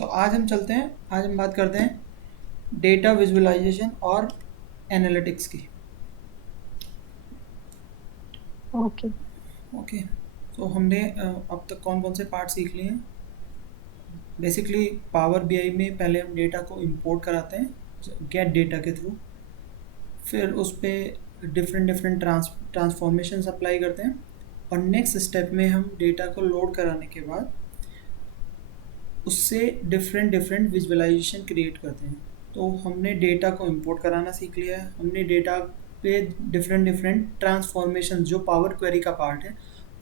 तो आज हम चलते हैं, आज हम बात करते हैं डेटा विजुअलाइजेशन और एनालिटिक्स की। ओके। ओके, तो हमने अब तक कौन कौन से पार्ट सीख लिए हैं। बेसिकली पावर बीआई में पहले हम डेटा को इंपोर्ट कराते हैं गेट डेटा के थ्रू, फिर उस पर डिफरेंट डिफरेंट ट्रांसफॉर्मेशन अप्लाई करते हैं, और नेक्स्ट स्टेप में हम डेटा को लोड कराने के बाद उससे डिफरेंट डिफरेंट विजुअलाइजेशन क्रिएट करते हैं। तो हमने डेटा को इंपोर्ट कराना सीख लिया है, हमने डेटा पे डिफरेंट डिफरेंट ट्रांसफॉर्मेशन जो पावर क्वेरी का पार्ट है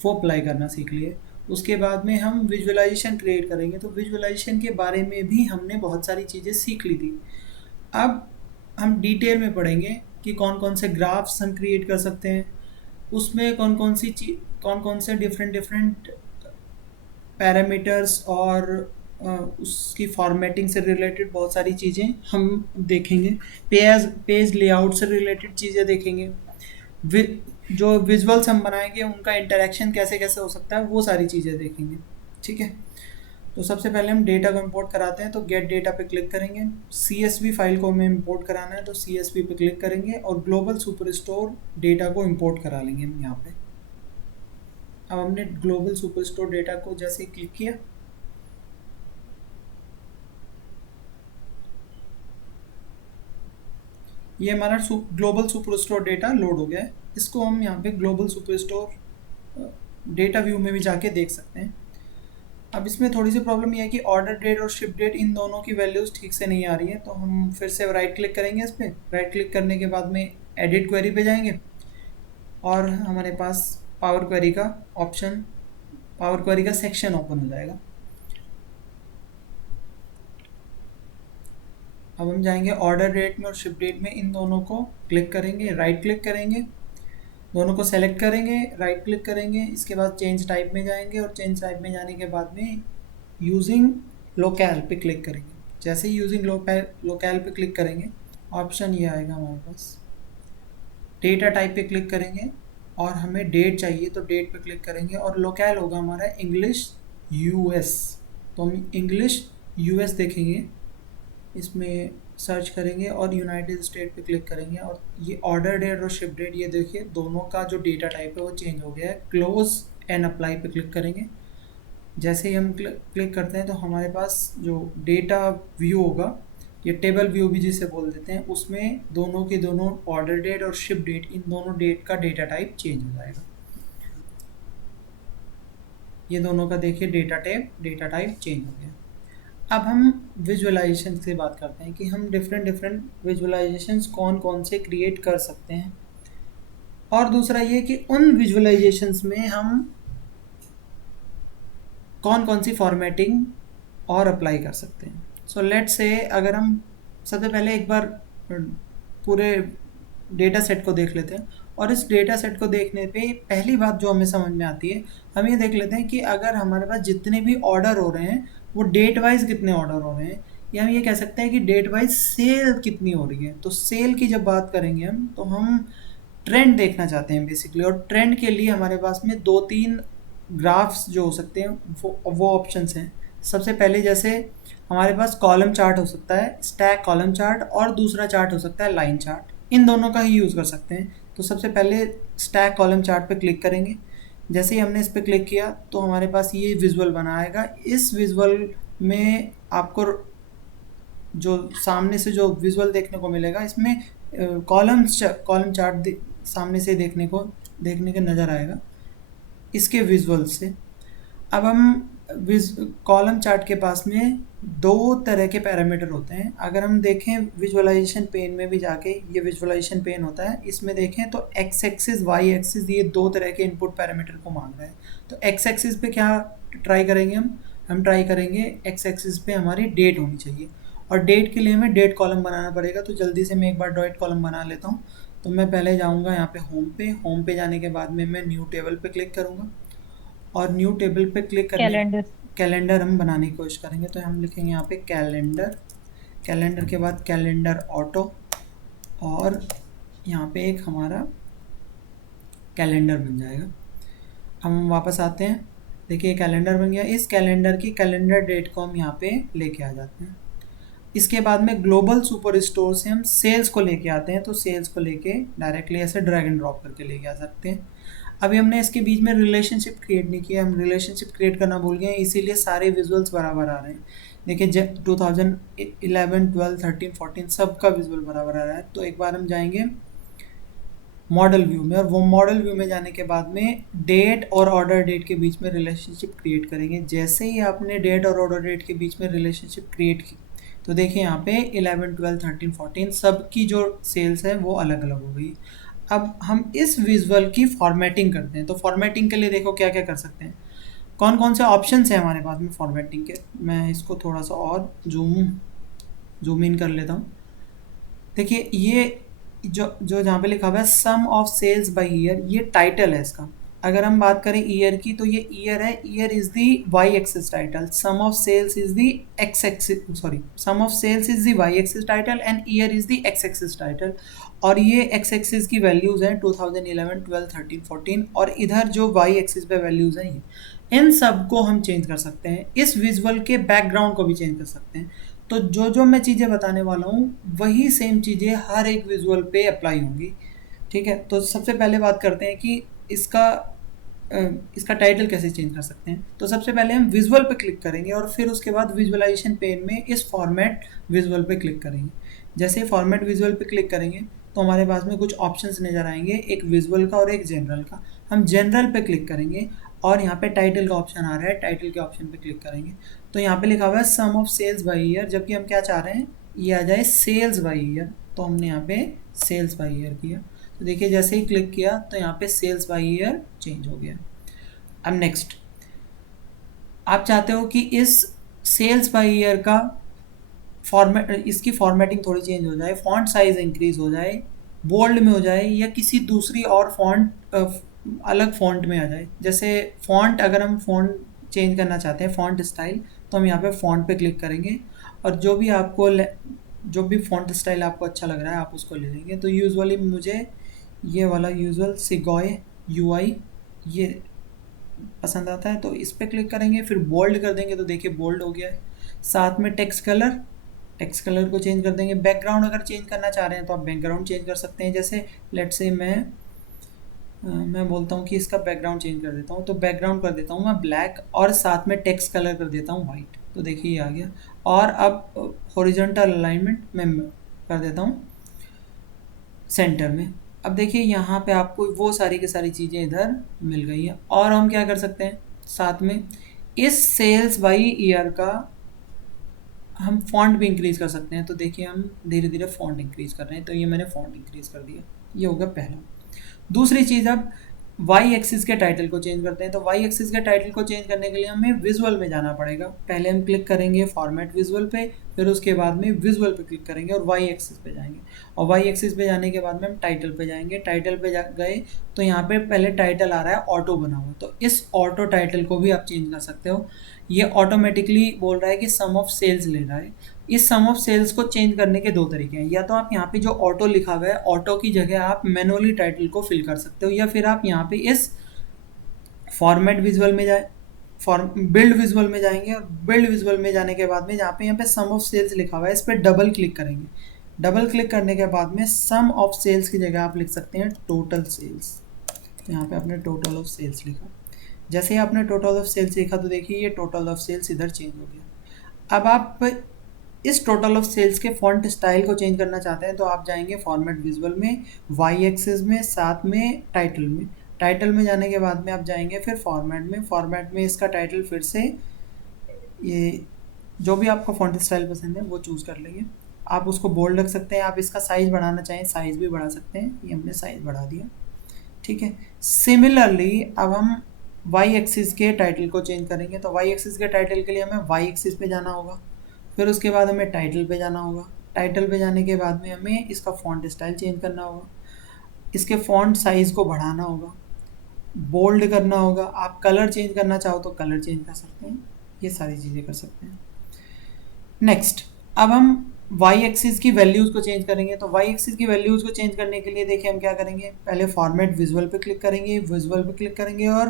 वो अप्लाई करना सीख लिए। उसके बाद में हम विजुअलाइजेशन क्रिएट करेंगे, तो विजुअलाइजेशन के बारे में भी हमने बहुत सारी चीज़ें सीख ली थी। अब हम डिटेल में पढ़ेंगे कि कौन कौन से ग्राफ्स हम क्रिएट कर सकते हैं, उसमें कौन कौन से डिफरेंट डिफरेंट पैरामीटर्स और उसकी फॉर्मेटिंग से रिलेटेड बहुत सारी चीज़ें हम देखेंगे। पेज लेआउट से रिलेटेड चीज़ें देखेंगे। जो विजुअल्स हम बनाएंगे उनका इंटरेक्शन कैसे कैसे हो सकता है वो सारी चीज़ें देखेंगे। ठीक है, तो सबसे पहले हम डेटा को इंपोर्ट कराते हैं, तो गेट डेटा पे क्लिक करेंगे। CSV फाइल को हमें इंपोर्ट कराना है, तो CSV पे क्लिक करेंगे और ग्लोबल सुपरस्टोर डेटा को इंपोर्ट करा लेंगे हम यहाँ पे। अब हमने ग्लोबल सुपरस्टोर डेटा को जैसे ही क्लिक किया, ये हमारा ग्लोबल सुपरस्टोर डेटा लोड हो गया है। इसको हम यहाँ पे ग्लोबल सुपरस्टोर डेटा व्यू में भी जाके देख सकते हैं। अब इसमें थोड़ी सी प्रॉब्लम ये है कि ऑर्डर डेट और शिप डेट इन दोनों की वैल्यूज़ ठीक से नहीं आ रही है, तो हम फिर से राइट क्लिक करेंगे इस पर। राइट क्लिक करने के बाद में एडिट क्वेरी पे जाएंगे और हमारे पास पावर क्वेरी का ऑप्शन, पावर क्वेरी का सेक्शन ओपन हो जाएगा। अब हम जाएंगे ऑर्डर डेट में और शिप डेट में, इन दोनों को क्लिक करेंगे, राइट क्लिक करेंगे, दोनों को सेलेक्ट करेंगे, राइट क्लिक करेंगे, इसके बाद चेंज टाइप में जाएंगे और चेंज टाइप में जाने के बाद में यूजिंग लोकल पे क्लिक करेंगे। जैसे ही यूजिंग लोकल पे क्लिक करेंगे ऑप्शन ये आएगा हमारे पास, डेटा टाइप पे क्लिक करेंगे और हमें डेट चाहिए तो डेट पे क्लिक करेंगे और लोकल होगा हमारा इंग्लिश यूएस, तो हम इंग्लिश यूएस देखेंगे, इसमें सर्च करेंगे और यूनाइटेड स्टेट पे क्लिक करेंगे और ये ऑर्डर डेट और शिप डेट, ये देखिए दोनों का जो डेटा टाइप है वो चेंज हो गया है। क्लोज एंड अप्लाई पे क्लिक करेंगे। जैसे ही हम क्लिक करते हैं तो हमारे पास जो डेटा व्यू होगा, ये टेबल व्यू भी जिसे बोल देते हैं, उसमें दोनों के दोनों ऑर्डर डेट और शिप डेट, इन दोनों डेट का डेटा टाइप चेंज हो जाएगा। ये दोनों का देखिए डेटा टाइप चेंज हो गया। अब हम विजुअलाइजेशन से बात करते हैं कि हम डिफरेंट डिफरेंट विजुअलाइजेशंस कौन कौन से क्रिएट कर सकते हैं, और दूसरा ये कि उन विजुअलाइजेशंस में हम कौन कौन सी फॉर्मेटिंग और अप्लाई कर सकते हैं। सो लेट्स से अगर हम सबसे पहले एक बार पूरे डेटा सेट को देख लेते हैं, और इस डेटा सेट को देखने पे पहली बात जो हमें समझ में आती है, हम ये देख लेते हैं कि अगर हमारे पास जितने भी ऑर्डर हो रहे हैं वो डेट वाइज कितने ऑर्डर हो रहे हैं, या हम ये कह सकते हैं कि डेट वाइज सेल कितनी हो रही है। तो सेल की जब बात करेंगे हम, तो हम ट्रेंड देखना चाहते हैं बेसिकली, और ट्रेंड के लिए हमारे पास में दो तीन ग्राफ्स जो हो सकते हैं वो ऑप्शंस हैं। सबसे पहले जैसे हमारे पास कॉलम चार्ट हो सकता है, स्टैक कॉलम चार्ट, और दूसरा चार्ट हो सकता है लाइन चार्ट। इन दोनों का ही यूज़ कर सकते हैं। तो सबसे पहले स्टैक कॉलम चार्ट पे क्लिक करेंगे। जैसे ही हमने इस पर क्लिक किया तो हमारे पास ये विजुअल बना आएगा। इस विजुअल में आपको जो सामने से जो विजुअल देखने को मिलेगा, इसमें कॉलम चार्ट सामने से देखने के नज़र आएगा इसके विजुअल से। अब हम कॉलम चार्ट के पास में दो तरह के पैरामीटर होते हैं। अगर हम देखें विजुअलाइजेशन पेन में भी जाके, ये विजुअलाइजेशन पेन होता है, इसमें देखें तो एक्स एक्सिस वाई एक्सिस, ये दो तरह के इनपुट पैरामीटर को मांग रहा है। तो एक्स एक्सिस पे क्या ट्राई करेंगे हम ट्राई करेंगे एक्स एक्सिस पे हमारी डेट होनी चाहिए, और डेट के लिए हमें डेट कॉलम बनाना पड़ेगा। तो जल्दी से मैं एक बार डेट कॉलम बना लेता हूँ। तो मैं पहले जाऊँगा यहाँ पे होम पे जाने के बाद में मैं न्यू टेबल पे क्लिक करूँगा, और न्यू टेबल पे क्लिक करने, कैलेंडर। कैलेंडर हम बनाने की कोशिश करेंगे। तो हम लिखेंगे यहाँ पे कैलेंडर, कैलेंडर के बाद कैलेंडर ऑटो, और यहाँ पे एक हमारा कैलेंडर बन जाएगा। हम वापस आते हैं देखिए कैलेंडर बन गया। इस कैलेंडर की कैलेंडर डेट को हम यहाँ पे लेके आ जाते हैं। इसके बाद में ग्लोबल सुपर स्टोर से हम सेल्स को लेके आते हैं, तो सेल्स को लेके डायरेक्टली ऐसे ड्रैग एंड ड्रॉप करके लेके आ सकते हैं। अभी हमने इसके बीच में रिलेशनशिप क्रिएट नहीं किया, हम रिलेशनशिप क्रिएट करना भूल गए, इसीलिए सारे विजुअल्स बराबर आ रहे हैं। देखिए 2011, 12, 13, 14 सबका विजुअल बराबर आ रहा है। तो एक बार हम जाएंगे मॉडल व्यू में, और वो मॉडल व्यू में जाने के बाद में डेट और ऑर्डर डेट के बीच में रिलेशनशिप क्रिएट करेंगे। जैसे ही आपने डेट और ऑर्डर डेट के बीच में रिलेशनशिप क्रिएट की, तो देखिए यहाँ पे 11, 12, 13, 14 सबकी जो सेल्स है वो अलग अलग हो गई। अब हम इस विजुअल की फॉर्मेटिंग करते हैं। तो फॉर्मेटिंग के लिए देखो क्या क्या कर सकते हैं, कौन कौन से ऑप्शंस हैं हमारे पास में फॉर्मेटिंग के। मैं इसको थोड़ा सा और जूम इन कर लेता हूँ। देखिए ये जो जो जहाँ पे लिखा हुआ है सम ऑफ सेल्स बाय ईयर, ये टाइटल है इसका। अगर हम बात करें ईयर की, तो ये ईयर है, year is the Y axis title, sum of sales is the X axis, sorry sum of sales is the Y axis title and year is the X axis title. और ये x axis की values हैं 2011, 12, 13, 14, और इधर जो Y axis पे values हैं ये, इन सब को हम चेंज कर सकते हैं। इस विजुअल के बैकग्राउंड को भी चेंज कर सकते हैं। तो जो जो मैं चीज़ें बताने वाला हूँ वही सेम चीज़ें हर एक विजुअल पे अप्लाई होंगी। ठीक है, तो सबसे पहले बात करते हैं कि इसका इसका टाइटल कैसे चेंज कर सकते हैं। तो सबसे पहले हम विजुअल पे क्लिक करेंगे और फिर उसके बाद विजुअलाइजेशन पेन में इस फॉर्मेट विजुअल पे क्लिक करेंगे। जैसे फॉर्मेट विजुअल पे क्लिक करेंगे तो हमारे पास में कुछ ऑप्शंस नज़र आएंगे, एक विजुअल का और एक जनरल का। हम जनरल पे क्लिक करेंगे और यहाँ पे टाइटल का ऑप्शन आ रहा है, टाइटल के ऑप्शन पे क्लिक करेंगे तो यहाँ पे लिखा हुआ है सम ऑफ सेल्स बाय ईयर, जबकि हम क्या चाह रहे हैं, ये आ जाए सेल्स बाय ईयर। तो हमने यहाँ पे सेल्स बाय ईयर किया, तो देखिए जैसे ही क्लिक किया तो यहाँ पे सेल्स बाय ईयर चेंज हो गया। अब नेक्स्ट आप चाहते हो कि इस सेल्स बाय ईयर का फॉर्मेट, इसकी फॉर्मेटिंग थोड़ी चेंज हो जाए, फॉन्ट साइज इंक्रीज हो जाए, बोल्ड में हो जाए, या किसी दूसरी और फॉन्ट अलग फॉन्ट में आ जाए। जैसे फॉन्ट, अगर हम फॉन्ट चेंज करना चाहते हैं, फॉन्ट स्टाइल, तो हम यहाँ पे फॉन्ट पे क्लिक करेंगे और जो भी फॉन्ट स्टाइल आपको अच्छा लग रहा है आप उसको ले लेंगे। तो यूजुअली मुझे ये वाला यूजुअल सिगॉय UI ये पसंद आता है, तो इस पर क्लिक करेंगे, फिर बोल्ड कर देंगे तो देखिए बोल्ड हो गया है। साथ में टेक्स्ट कलर को चेंज कर देंगे। बैकग्राउंड अगर चेंज करना चाह रहे हैं तो आप बैकग्राउंड चेंज कर सकते हैं। जैसे लेट से मैं बोलता हूँ कि इसका बैकग्राउंड चेंज कर देता हूँ, तो बैकग्राउंड कर देता हूँ मैं ब्लैक और साथ में टेक्स्ट कलर कर देता हूँ वाइट, तो देखिए ये आ गया। और अब हॉरिजॉन्टल अलाइनमेंट मैं कर देता हूँ सेंटर में। अब देखिए यहाँ पे आपको वो सारी की सारी चीज़ें इधर मिल गई हैं। और हम क्या कर सकते हैं, साथ में इस सेल्स बाई ईयर का हम फॉन्ट भी इंक्रीज़ कर सकते हैं। तो देखिए हम धीरे धीरे फॉन्ट इंक्रीज़ कर रहे हैं, तो ये मैंने फॉन्ट इंक्रीज़ कर दिया, ये होगा पहला। दूसरी चीज़, अब वाई एक्सिस के टाइटल को चेंज करते हैं। तो वाई एक्सिस के टाइटल को चेंज करने के लिए हमें विजुअल में जाना पड़ेगा। पहले हम क्लिक करेंगे फॉर्मेट विजुअल पे, फिर उसके बाद में विजुअल पे क्लिक करेंगे और वाई एक्सिस पे जाएंगे। और वाई एक्सिस पे जाने के बाद में हम टाइटल पे जाएंगे। टाइटल पे गए तो यहाँ पे पहले टाइटल आ रहा है ऑटो बना हुआ, तो इस ऑटो टाइटल को भी आप चेंज कर सकते हो। ये ऑटोमेटिकली बोल रहा है कि सम ऑफ सेल्स ले रहा है। इस सम ऑफ सेल्स को चेंज करने के दो तरीके हैं, या तो आप यहाँ पे जो ऑटो लिखा हुआ है, ऑटो की जगह आप मैनुअली टाइटल को फिल कर सकते हो, या फिर आप यहाँ पे इस फॉर्मेट विजुअल में जाए, बिल्ड विजुअल में जाएंगे और बिल्ड विजुअल में जाने के बाद में जहाँ पे यहाँ पे सम ऑफ सेल्स लिखा हुआ है इस पर डबल क्लिक करेंगे। डबल क्लिक करने के बाद में सम ऑफ सेल्स की जगह आप लिख सकते हैं टोटल सेल्स। यहाँ पे आपने टोटल ऑफ सेल्स लिखा, जैसे ही आपने टोटल ऑफ सेल्स लिखा तो देखिए ये टोटल ऑफ सेल्स इधर चेंज हो गया। अब आप इस टोटल ऑफ सेल्स के फॉन्ट स्टाइल को चेंज करना चाहते हैं तो आप जाएंगे फॉर्मेट विजुअल में, वाई एक्सिस में, साथ में टाइटल में। टाइटल में जाने के बाद में आप जाएंगे फिर फॉर्मेट में इसका टाइटल फिर से ये जो भी आपको फॉन्ट स्टाइल पसंद है वो चूज़ कर लेंगे। आप उसको बोल्ड रख सकते हैं, आप इसका साइज़ बढ़ाना चाहें साइज़ भी बढ़ा सकते हैं, ये हमने साइज़ बढ़ा दिया। ठीक है, सिमिलरली अब हम वाई एक्सिस के टाइटल को चेंज करेंगे। तो वाई एक्सिस के टाइटल के लिए हमें वाई एक्सिस पे जाना होगा, फिर उसके बाद हमें टाइटल पे जाना होगा। टाइटल पे जाने के बाद में हमें इसका फॉन्ट स्टाइल चेंज करना होगा, इसके फॉन्ट साइज़ को बढ़ाना होगा, बोल्ड करना होगा। आप कलर चेंज करना चाहो तो कलर चेंज कर सकते हैं, ये सारी चीज़ें कर सकते हैं। नेक्स्ट, अब हम वाई एक्सिस की वैल्यूज़ को चेंज करेंगे। तो वाई एक्सिस की वैल्यूज़ को चेंज करने के लिए देखिए हम क्या करेंगे, पहले फॉर्मेट विजुअल पे क्लिक करेंगे, विजुअल पे क्लिक करेंगे और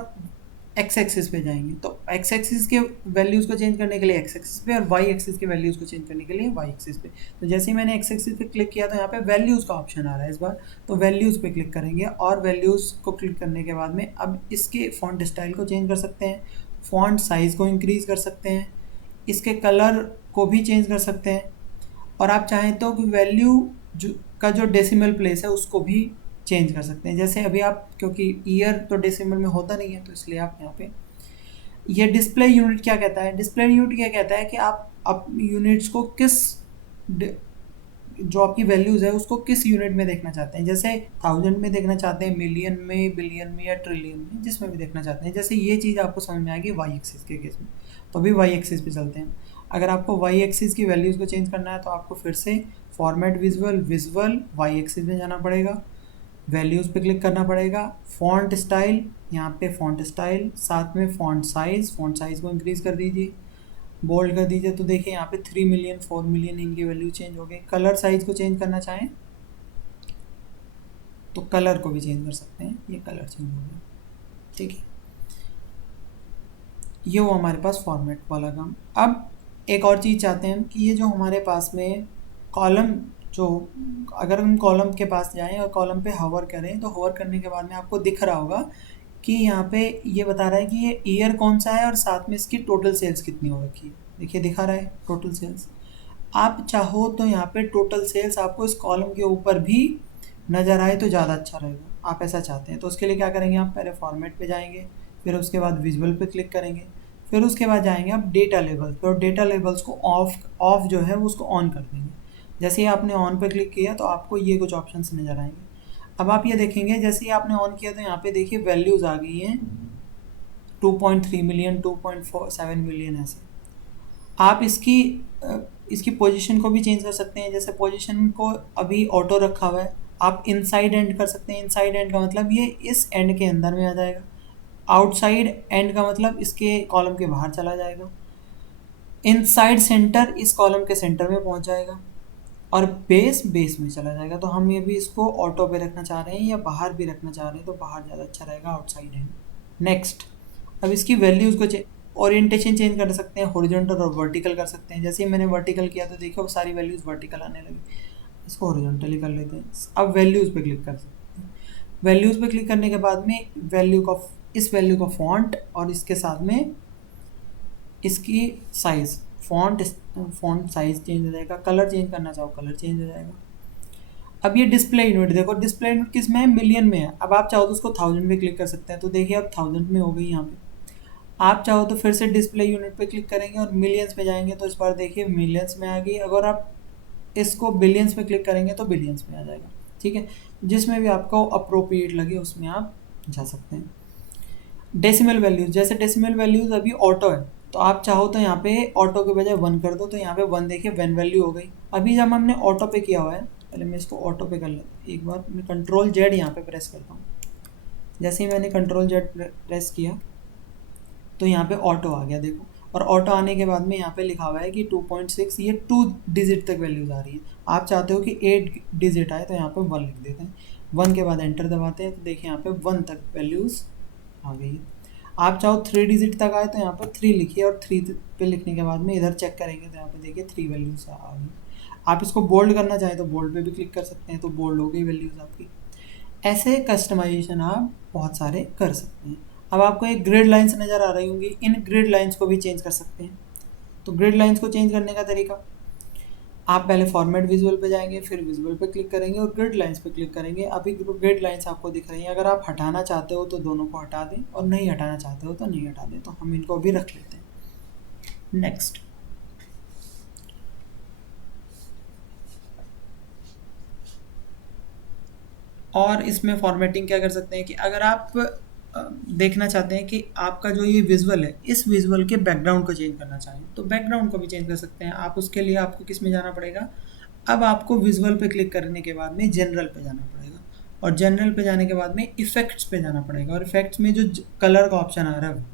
एक्स एक्सिस पे जाएंगे, तो एक्स एक्सिस के वैल्यूज़ को चेंज करने के लिए एक्स एक्सिस पे, और वाई एक्सिस के वैल्यूज़ को चेंज करने के लिए वाई एक्सिस पे। तो जैसे ही मैंने एक्स एक्सिस पे क्लिक किया तो यहाँ पे वैल्यूज़ का ऑप्शन आ रहा है इस बार, तो वैल्यूज़ पे क्लिक करेंगे, और वैल्यूज़ को क्लिक करने के बाद में अब इसके फॉन्ट स्टाइल को चेंज कर सकते हैं, फॉन्ट साइज़ को इंक्रीज़ कर सकते हैं, इसके कलर को भी चेंज कर सकते हैं, और आप चाहें तो वैल्यू का जो डेसिमल प्लेस है उसको भी चेंज कर सकते हैं। जैसे अभी आप, क्योंकि ईयर तो डेसिमल में होता नहीं है, तो इसलिए आप यहाँ पे ये डिस्प्ले यूनिट क्या कहता है, डिस्प्ले यूनिट क्या कहता है कि आप यूनिट्स को किस जो आपकी वैल्यूज़ है उसको किस यूनिट में देखना चाहते हैं। जैसे 1000 में देखना चाहते हैं, मिलियन में, बिलियन में, या ट्रिलियन में, जिसमें भी देखना चाहते हैं। जैसे ये चीज़ आपको समझ में आएगी वाई एक्सिस के केस में, तो अभी वाई एक्सिस पे चलते हैं। अगर आपको वाई एक्सिस की वैल्यूज़ को चेंज करना है तो आपको फिर से फॉर्मेट विजुअल वाई एक्सिस में जाना पड़ेगा, वैल्यूज़ पे क्लिक करना पड़ेगा, फॉन्ट स्टाइल, यहाँ पे फॉन्ट स्टाइल, साथ में फॉन्ट साइज़ को इंक्रीज़ कर दीजिए, बोल्ड कर दीजिए। तो देखिए यहाँ पे 3 मिलियन 4 मिलियन इनकी वैल्यू चेंज हो गई। कलर साइज़ को चेंज करना चाहें तो कलर को भी चेंज कर सकते हैं, ये कलर चेंज हो गया, ठीक है। ये वो हमारे पास फॉर्मेट वाला काम। अब एक और चीज़ चाहते हैं कि ये जो हमारे पास में कॉलम, जो अगर हम कॉलम के पास जाएं और कॉलम पे हवर करें, तो हवर करने के बाद में आपको दिख रहा होगा कि यहाँ पे ये बता रहा है कि ये ईयर कौन सा है और साथ में इसकी टोटल सेल्स कितनी हो रखी है। देखिए दिखा रहा है टोटल सेल्स। आप चाहो तो यहाँ पे टोटल सेल्स आपको इस कॉलम के ऊपर भी नज़र आए तो ज़्यादा अच्छा रहेगा, आप ऐसा चाहते हैं तो उसके लिए क्या करेंगे, आप पहले फॉर्मेट पे जाएंगे, फिर उसके बाद विजुअल पे क्लिक करेंगे, फिर उसके बाद जाएंगे आप डेटा लेबल पे, और डेटा लेबल्स को ऑफ जो है वो उसको ऑन कर देंगे। जैसे ही आपने ऑन पे क्लिक किया तो आपको ये कुछ ऑप्शंस नज़र आएंगे। अब आप ये देखेंगे जैसे ही आपने ऑन किया तो यहाँ पे देखिए वैल्यूज़ आ गई हैं 2.3 मिलियन, 2.47 मिलियन, ऐसे। आप इसकी पोजीशन को भी चेंज कर सकते हैं। जैसे पोजीशन को अभी ऑटो रखा हुआ है, आप इनसाइड एंड कर सकते हैं। इनसाइड एंड का मतलब ये इस एंड के अंदर में आ जाएगा, आउटसाइड एंड का मतलब इसके कॉलम के बाहर चला जाएगा, इनसाइड सेंटर इस कॉलम के सेंटर में पहुंच जाएगा, और बेस में चला जाएगा। तो हम ये भी इसको ऑटो पे रखना चाह रहे हैं या बाहर भी रखना चाह रहे हैं, तो बाहर ज़्यादा अच्छा रहेगा, आउटसाइड एंड। नेक्स्ट, अब इसकी वैल्यूज़ को ओरिएंटेशन चेंज कर सकते हैं, हॉरिजॉन्टल और वर्टिकल कर सकते हैं। जैसे ही मैंने वर्टिकल किया तो देखो सारी वैल्यूज़ वर्टिकल आने लगी, इसको हॉरिजॉन्टली कर लेते हैं। अब वैल्यूज़ पे क्लिक कर सकते हैं। वैल्यूज़ पे क्लिक करने के बाद में इस वैल्यू का फॉन्ट और इसके साथ में इसकी साइज़, फॉन्ट साइज़ चेंज हो जाएगा, कलर चेंज करना चाहो कलर चेंज हो जाएगा। अब ये डिस्प्ले यूनिट देखो, डिस्प्ले यूनिट किस में है, मिलियन में है। अब आप चाहो तो उसको 1000 में क्लिक कर सकते हैं, तो देखिए अब 1000 में हो गई यहाँ पे। आप चाहो तो फिर से डिस्प्ले यूनिट पे क्लिक करेंगे और मिलियंस पे जाएंगे, तो इस बार देखिए मिलियंस में आ गई। अगर आप इसको बिलियंस पे क्लिक करेंगे तो बिलियंस में आ जाएगा, ठीक है। जिसमें भी आपको अप्रोप्रिएट लगे उसमें आप जा सकते हैं। डेसिमल वैल्यूज़, जैसे डेसिमल वैल्यूज़ अभी ऑटो है, तो आप चाहो तो यहाँ पे ऑटो के बजाय 1 कर दो, तो यहाँ पे 1 देखिए 1 वैल्यू हो गई। अभी जब हमने ऑटो पे किया हुआ है, पहले मैं इसको ऑटो पे कर लेता हूँ। एक बार मैं कंट्रोल जेड यहाँ पे प्रेस करता हूँ। जैसे ही मैंने कंट्रोल जेड प्रेस किया तो यहाँ पे ऑटो आ गया देखो, और ऑटो आने के बाद में यहाँ पे लिखा हुआ है कि 2.6, ये 2 डिजिट तक वैल्यूज़ आ रही है। आप चाहते हो कि 8 डिजिट आए तो यहाँ पे 1 लिख देते हैं। 1 के बाद एंटर दबाते हैं तो देखिए यहाँ पे 1 तक वैल्यूज़ आ गई है। आप चाहो 3 डिजिट तक आए तो यहाँ पर 3 लिखिए, और 3 पे लिखने के बाद में इधर चेक करेंगे तो यहाँ पे देखिए 3 वैल्यूज़ आ गई। आप इसको बोल्ड करना चाहें तो बोल्ड पे भी क्लिक कर सकते हैं, तो बोल्ड हो गई वैल्यूज़ आपकी। ऐसे कस्टमाइजेशन आप बहुत सारे कर सकते हैं। अब आपको एक ग्रिड लाइंस नज़र आ रही होंगी, इन ग्रिड लाइंस को भी चेंज कर सकते हैं। तो ग्रिड लाइंस को चेंज करने का तरीका, आप पहले फॉर्मेट विजुअल पे जाएंगे, फिर विजुअल पे क्लिक करेंगे और ग्रिड लाइंस पे क्लिक करेंगे। अभी ग्रिड लाइंस आपको दिख रही हैं। अगर आप हटाना चाहते हो तो दोनों को हटा दें, और नहीं हटाना चाहते हो तो नहीं हटा दें। तो हम इनको भी रख लेते हैं। नेक्स्ट, और इसमें फॉर्मेटिंग क्या कर सकते हैं कि अगर आप देखना चाहते हैं कि आपका जो ये विजुअल है, इस विजुअल के बैकग्राउंड को चेंज करना चाहें तो बैकग्राउंड को भी चेंज कर सकते हैं आप। उसके लिए आपको किस में जाना पड़ेगा, अब आपको विजुअल पे क्लिक करने के बाद में जनरल पे जाना पड़ेगा, और जनरल पे जाने के बाद में इफ़ेक्ट्स पे जाना पड़ेगा, और इफ़ेक्ट्स में जो कलर का ऑप्शन आ रहा है,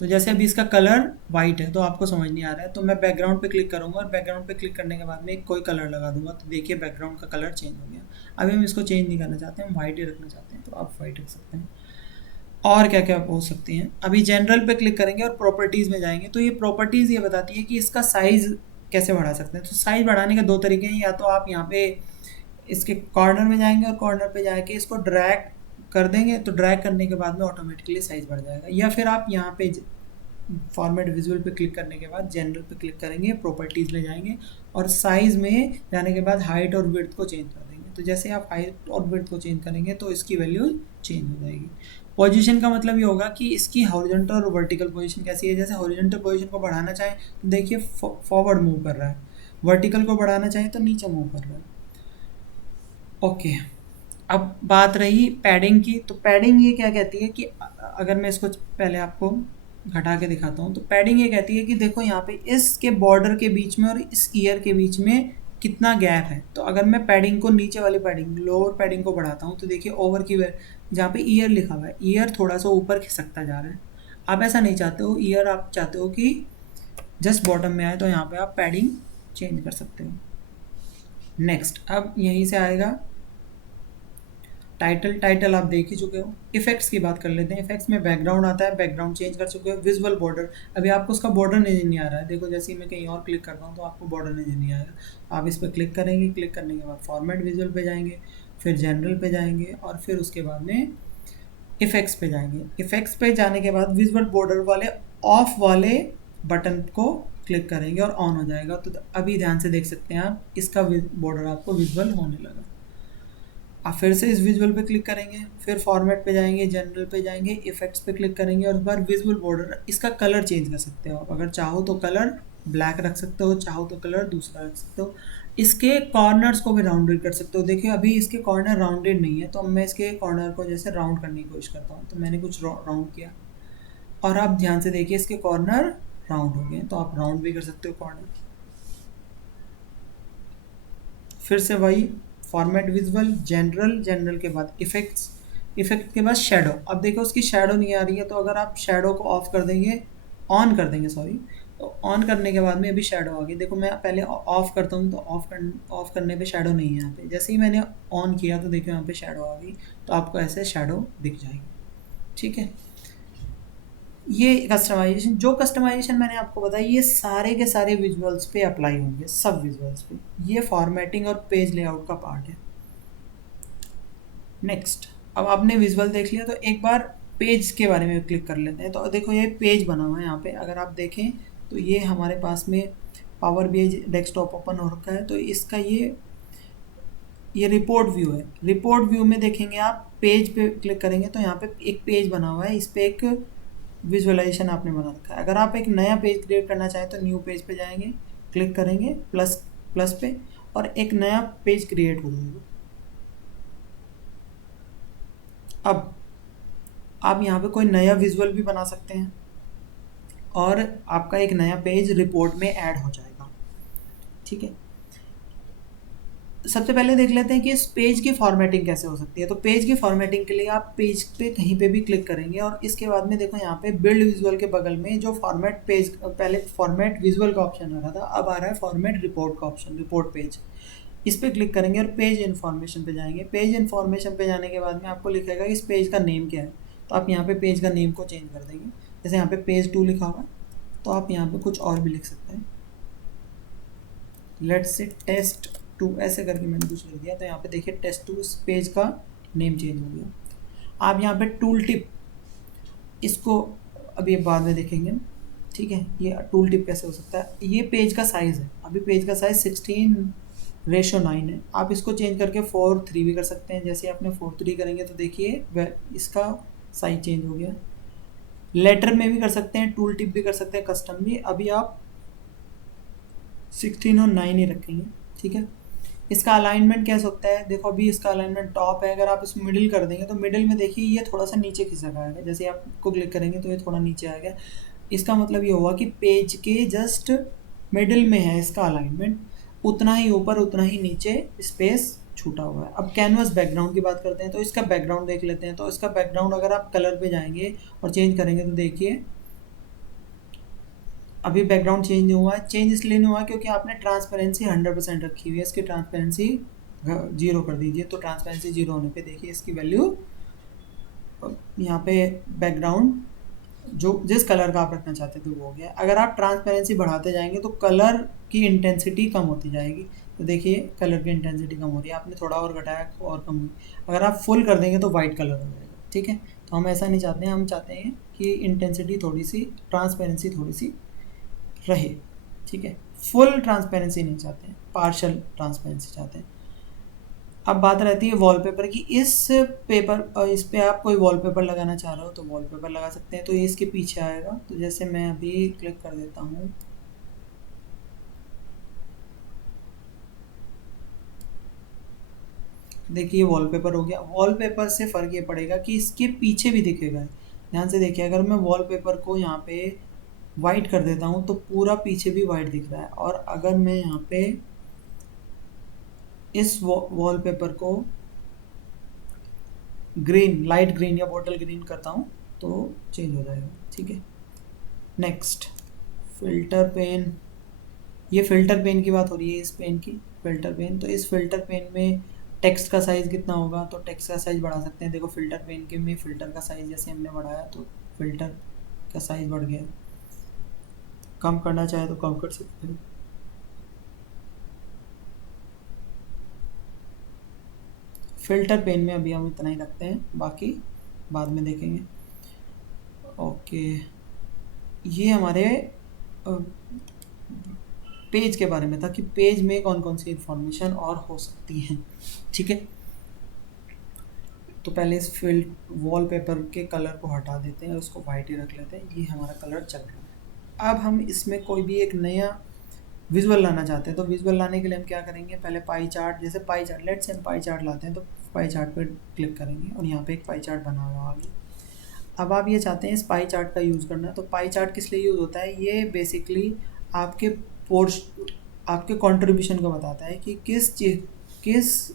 तो जैसे अभी इसका कलर वाइट है तो आपको समझ नहीं आ रहा है, तो मैं बैकग्राउंड पे क्लिक करूँगा, और बैकग्राउंड पे क्लिक करने के बाद में कोई कलर लगा दूंगा, तो देखिए बैकग्राउंड का कलर चेंज हो गया। अभी हम इसको चेंज नहीं करना चाहते, हम वाइट ही रखना चाहते हैं, तो आप वाइट रख सकते हैं। और क्या क्या हो सकती हैं। अभी जनरल पे क्लिक करेंगे और प्रॉपर्टीज़ में जाएंगे, तो ये प्रॉपर्टीज़ ये बताती है कि इसका साइज़ कैसे बढ़ा सकते हैं। तो साइज़ बढ़ाने के दो तरीके हैं, या तो आप यहाँ पे इसके कॉर्नर में जाएंगे और कॉर्नर पे जाके इसको ड्रैग कर देंगे, तो ड्रैग करने के बाद में ऑटोमेटिकली साइज़ बढ़ जाएगा। या फिर आप यहाँ पे फॉर्मेट विजुअल पे क्लिक करने के बाद जनरल पे क्लिक करेंगे, प्रॉपर्टीज़ में जाएंगे और साइज़ में जाने के बाद हाइट और विड्थ को चेंज कर देंगे। तो जैसे आप हाइट और विड्थ को चेंज करेंगे तो इसकी वैल्यू चेंज हो जाएगी। पोजीशन का मतलब ये होगा कि इसकी हॉरिजॉन्टल और वर्टिकल पोजीशन कैसी है। जैसे हॉरिजॉन्टल पोजीशन को बढ़ाना चाहें तो देखिए फॉरवर्ड मूव कर रहा है, वर्टिकल को बढ़ाना चाहें तो नीचे मूव कर रहा है। ओके, अब बात रही पैडिंग की। तो पैडिंग ये क्या कहती है कि अगर मैं इसको पहले आपको घटा के दिखाता हूँ, तो पैडिंग ये कहती है कि देखो यहाँ पे इसके बॉर्डर के बीच में और इस ईयर के बीच में कितना गैप है। तो अगर मैं पैडिंग को, नीचे वाली पैडिंग, लोअर पैडिंग को बढ़ाता हूँ, तो देखिए ओवर की जहाँ पे ईयर लिखा हुआ है, ईयर थोड़ा सा ऊपर खिसकता जा रहा है। आप ऐसा नहीं चाहते हो, ईयर आप चाहते हो कि जस्ट बॉटम में आए, तो यहाँ पे आप पैडिंग चेंज कर सकते हो। नेक्स्ट, अब यहीं से आएगा टाइटल। टाइटल आप देख ही चुके हो। इफेक्ट्स की बात कर लेते हैं। इफेक्ट्स में बैकग्राउंड आता है, बैकग्राउंड चेंज कर चुके हो। विजुअल बॉर्डर, अभी आपको उसका बॉर्डर नहीं आ रहा है। देखो जैसे ही मैं कहीं और क्लिक करता हूँ तो आपको बॉर्डर नहीं आएगा। आप इस पर क्लिक करेंगे, क्लिक करने के बाद फॉर्मेट विजुअल पे जाएंगे, फिर जनरल पे जाएंगे और फिर उसके बाद में इफेक्ट्स पे जाएंगे। इफेक्ट्स पे जाने के बाद विजुअल बॉर्डर वाले ऑफ वाले बटन को क्लिक करेंगे और ऑन हो जाएगा। तो अभी ध्यान से देख सकते हैं आप, इसका बॉर्डर आपको विजुअल होने लगा। आप फिर से इस विजुअल पे क्लिक करेंगे, फिर फॉर्मेट पे जाएंगे, जनरल पे जाएंगे, इफेक्ट्स पे क्लिक करेंगे और इस बार विजुअल बॉर्डर, इसका कलर चेंज कर सकते हो आप। अगर चाहो तो कलर ब्लैक रख सकते हो, चाहो तो कलर दूसरा रख सकते हो। इसके कॉर्नर्स को भी राउंडेड कर सकते हो। देखिए अभी इसके कॉर्नर राउंडेड नहीं है, तो अब मैं इसके कॉर्नर को जैसे राउंड करने की कोशिश करता हूँ, तो मैंने कुछ राउंड किया और आप ध्यान से देखिए इसके कॉर्नर राउंड हो गए। तो आप राउंड भी कर सकते हो कॉर्नर। फिर से वही फॉर्मेट विजुअल, जनरल, जनरल के बाद इफेक्ट्स, इफेक्ट के बाद शेडो। अब देखो उसकी शेडो नहीं आ रही है, तो अगर आप शेडो को ऑफ कर देंगे, ऑन कर देंगे सॉरी, तो ऑन करने के बाद में अभी शेडो आ गई। देखो मैं पहले ऑफ करता हूँ तो ऑफ करने पे शेडो नहीं है यहाँ पे। जैसे ही मैंने ऑन किया तो देखो यहाँ पे शेडो आ गई। तो आपको ऐसे शेडो दिख जाएगी। ठीक है, ये कस्टमाइजेशन, जो कस्टमाइजेशन मैंने आपको बताया, ये सारे के सारे विजुअल्स पे अप्लाई होंगे, सब विजुअल्स पे। ये फॉर्मेटिंग और पेज लेआउट का पार्ट है। नेक्स्ट, अब आपने विजुअल देख लिया, तो एक बार पेज के बारे में क्लिक कर लेते हैं। तो देखो ये पेज बना हुआ है यहाँ पे, अगर आप देखें तो ये हमारे पास में पावर बीआई डेस्कटॉप ओपन हो रखा है। तो इसका ये रिपोर्ट व्यू है। रिपोर्ट व्यू में देखेंगे आप, पेज पे क्लिक करेंगे तो यहाँ पे एक पेज बना हुआ है, इस पे एक विजुअलाइजेशन आपने बना रखा है। अगर आप एक नया पेज क्रिएट करना चाहें तो न्यू पेज पे जाएंगे, क्लिक करेंगे प्लस प्लस पे और एक नया पेज क्रिएट हो जाएगा। अब आप यहाँ पे कोई नया विजुअल भी बना सकते हैं और आपका एक नया पेज रिपोर्ट में ऐड हो जाएगा। ठीक है, सबसे पहले देख लेते हैं कि इस पेज की फॉर्मेटिंग कैसे हो सकती है। तो पेज की फॉर्मेटिंग के लिए आप पेज पे कहीं पे भी क्लिक करेंगे और इसके बाद में देखो यहाँ पे बिल्ड विजुअल के बगल में जो फॉर्मेट पेज, पहले फॉर्मेट विजुअल का ऑप्शन आ रहा था, अब आ रहा है फॉर्मेट रिपोर्ट का ऑप्शन, रिपोर्ट पेज। इस पर क्लिक करेंगे और पेज इन्फॉर्मेशन पे जाएंगे। पेज इन्फॉर्मेशन पे जाने के बाद में आपको लिखेगा कि इस पेज का नेम क्या है। तो आप यहाँ पे पेज का नेम को चेंज कर देंगे। जैसे यहाँ पे पेज 2 लिखा हुआ है, तो आप यहाँ पे कुछ और भी लिख सकते हैं। लेट्स से टेस्ट 2 ऐसे करके मैंने कुछ लिख दिया। तो यहाँ पे देखिए टेस्ट 2, इस पेज का नेम चेंज हो गया। आप यहाँ पे टूल टिप, इसको अभी बाद में देखेंगे। ठीक है, ये टूल टिप कैसे हो सकता है। ये पेज का साइज़ है, अभी पेज का साइज़ 16:9 है। आप इसको चेंज करके 4:3 भी कर सकते हैं। जैसे आपने 4:3 करेंगे तो देखिए इसका साइज चेंज हो गया। लेटर में भी कर सकते हैं, टूल टिप भी कर सकते हैं, कस्टम भी। अभी आप 16 और 9 ही रखेंगे। ठीक है, इसका अलाइनमेंट कैसे होता है। देखो अभी इसका अलाइनमेंट टॉप है, अगर आप इसमें मिडिल कर देंगे तो मिडिल में देखिए ये थोड़ा सा नीचे खिसक आएगा। जैसे आप को क्लिक करेंगे तो ये थोड़ा नीचे आएगा। इसका मतलब ये होगा कि पेज के जस्ट मिडिल में है इसका अलाइनमेंट, उतना ही ऊपर उतना ही नीचे स्पेस छूटा हुआ है। अब कैनवस बैकग्राउंड की बात करते हैं, तो इसका बैकग्राउंड देख लेते हैं। तो इसका बैकग्राउंड अगर आप कलर पे जाएंगे और चेंज करेंगे तो देखिए अभी बैकग्राउंड चेंज नहीं हुआ है। चेंज इसलिए नहीं हुआ क्योंकि आपने ट्रांसपेरेंसी 100% रखी हुई है। इसकी ट्रांसपेरेंसी 0 कर दीजिए, तो ट्रांसपेरेंसी 0 होने पे देखिए इसकी वैल्यू यहाँ पे बैकग्राउंड जो जिस कलर का आप रखना चाहते थे वो हो गया। अगर आप ट्रांसपेरेंसी बढ़ाते जाएंगे तो कलर की इंटेंसिटी कम होती जाएगी। तो देखिए कलर की इंटेंसिटी कम हो रही है, आपने थोड़ा और घटाया और कम हुई। अगर आप फुल कर देंगे तो वाइट कलर हो जाएगा, ठीक है। तो हम ऐसा नहीं चाहते हैं, हम चाहते हैं कि इंटेंसिटी थोड़ी सी, ट्रांसपेरेंसी थोड़ी सी रहे, ठीक है। फुल ट्रांसपेरेंसी नहीं चाहते हैं, पार्शल ट्रांसपेरेंसी चाहते हैं। अब बात रहती है वॉलपेपर की। इस पे आप कोई वॉलपेपर लगाना चाह रहे हो तो वॉलपेपर लगा सकते हैं। तो ये इसके पीछे आएगा। तो जैसे मैं अभी क्लिक कर देता हूँ, देखिए वॉलपेपर हो गया। वॉलपेपर से फ़र्क ये पड़ेगा कि इसके पीछे भी दिखेगा। ध्यान से देखिए, अगर मैं वॉलपेपर को यहाँ पे वाइट कर देता हूँ तो पूरा पीछे भी वाइट दिख रहा है। और अगर मैं यहाँ पे इस वॉलपेपर को ग्रीन, लाइट ग्रीन या बॉटल ग्रीन करता हूँ तो चेंज हो जाएगा, ठीक है। Next, filter pen. ये फिल्टर पेन की बात हो रही है, इस पेन की, फिल्टर पेन। तो इस फिल्टर पेन में टेक्स्ट का साइज़ कितना होगा, तो टेक्स्ट का साइज़ बढ़ा सकते हैं। देखो फिल्टर पेन के में फिल्टर का साइज़ जैसे हमने बढ़ाया तो फिल्टर का साइज़ बढ़ गया। कम करना चाहे तो कम कर सकते हैं। फिल्टर पेन में अभी हम इतना ही रखते हैं, बाकी बाद में देखेंगे। ओके, ये हमारे पेज के बारे में था कि पेज में कौन कौन सी इंफॉर्मेशन और हो सकती हैं, ठीक है। तो पहले इस वॉलपेपर के कलर को हटा देते हैं और उसको वाइट ही रख लेते हैं। ये हमारा कलर चल रहा है। अब हम इसमें कोई भी एक नया विजुअल लाना चाहते हैं। तो विजुअल लाने के लिए हम क्या करेंगे, पहले पाई चार्ट, जैसे पाई चार्ट, लेट्स से हम पाई चार्ट लाते हैं तो पाई चार्ट पर क्लिक करेंगे और यहाँ पे एक पाई चार्ट बना हुआ आगे। अब आप ये चाहते हैं इस पाई चार्ट का यूज़ करना। तो पाई चार्ट किस लिए यूज़ होता है, ये बेसिकली आपके पोर्श आपके कंट्रीब्यूशन को बताता है कि किस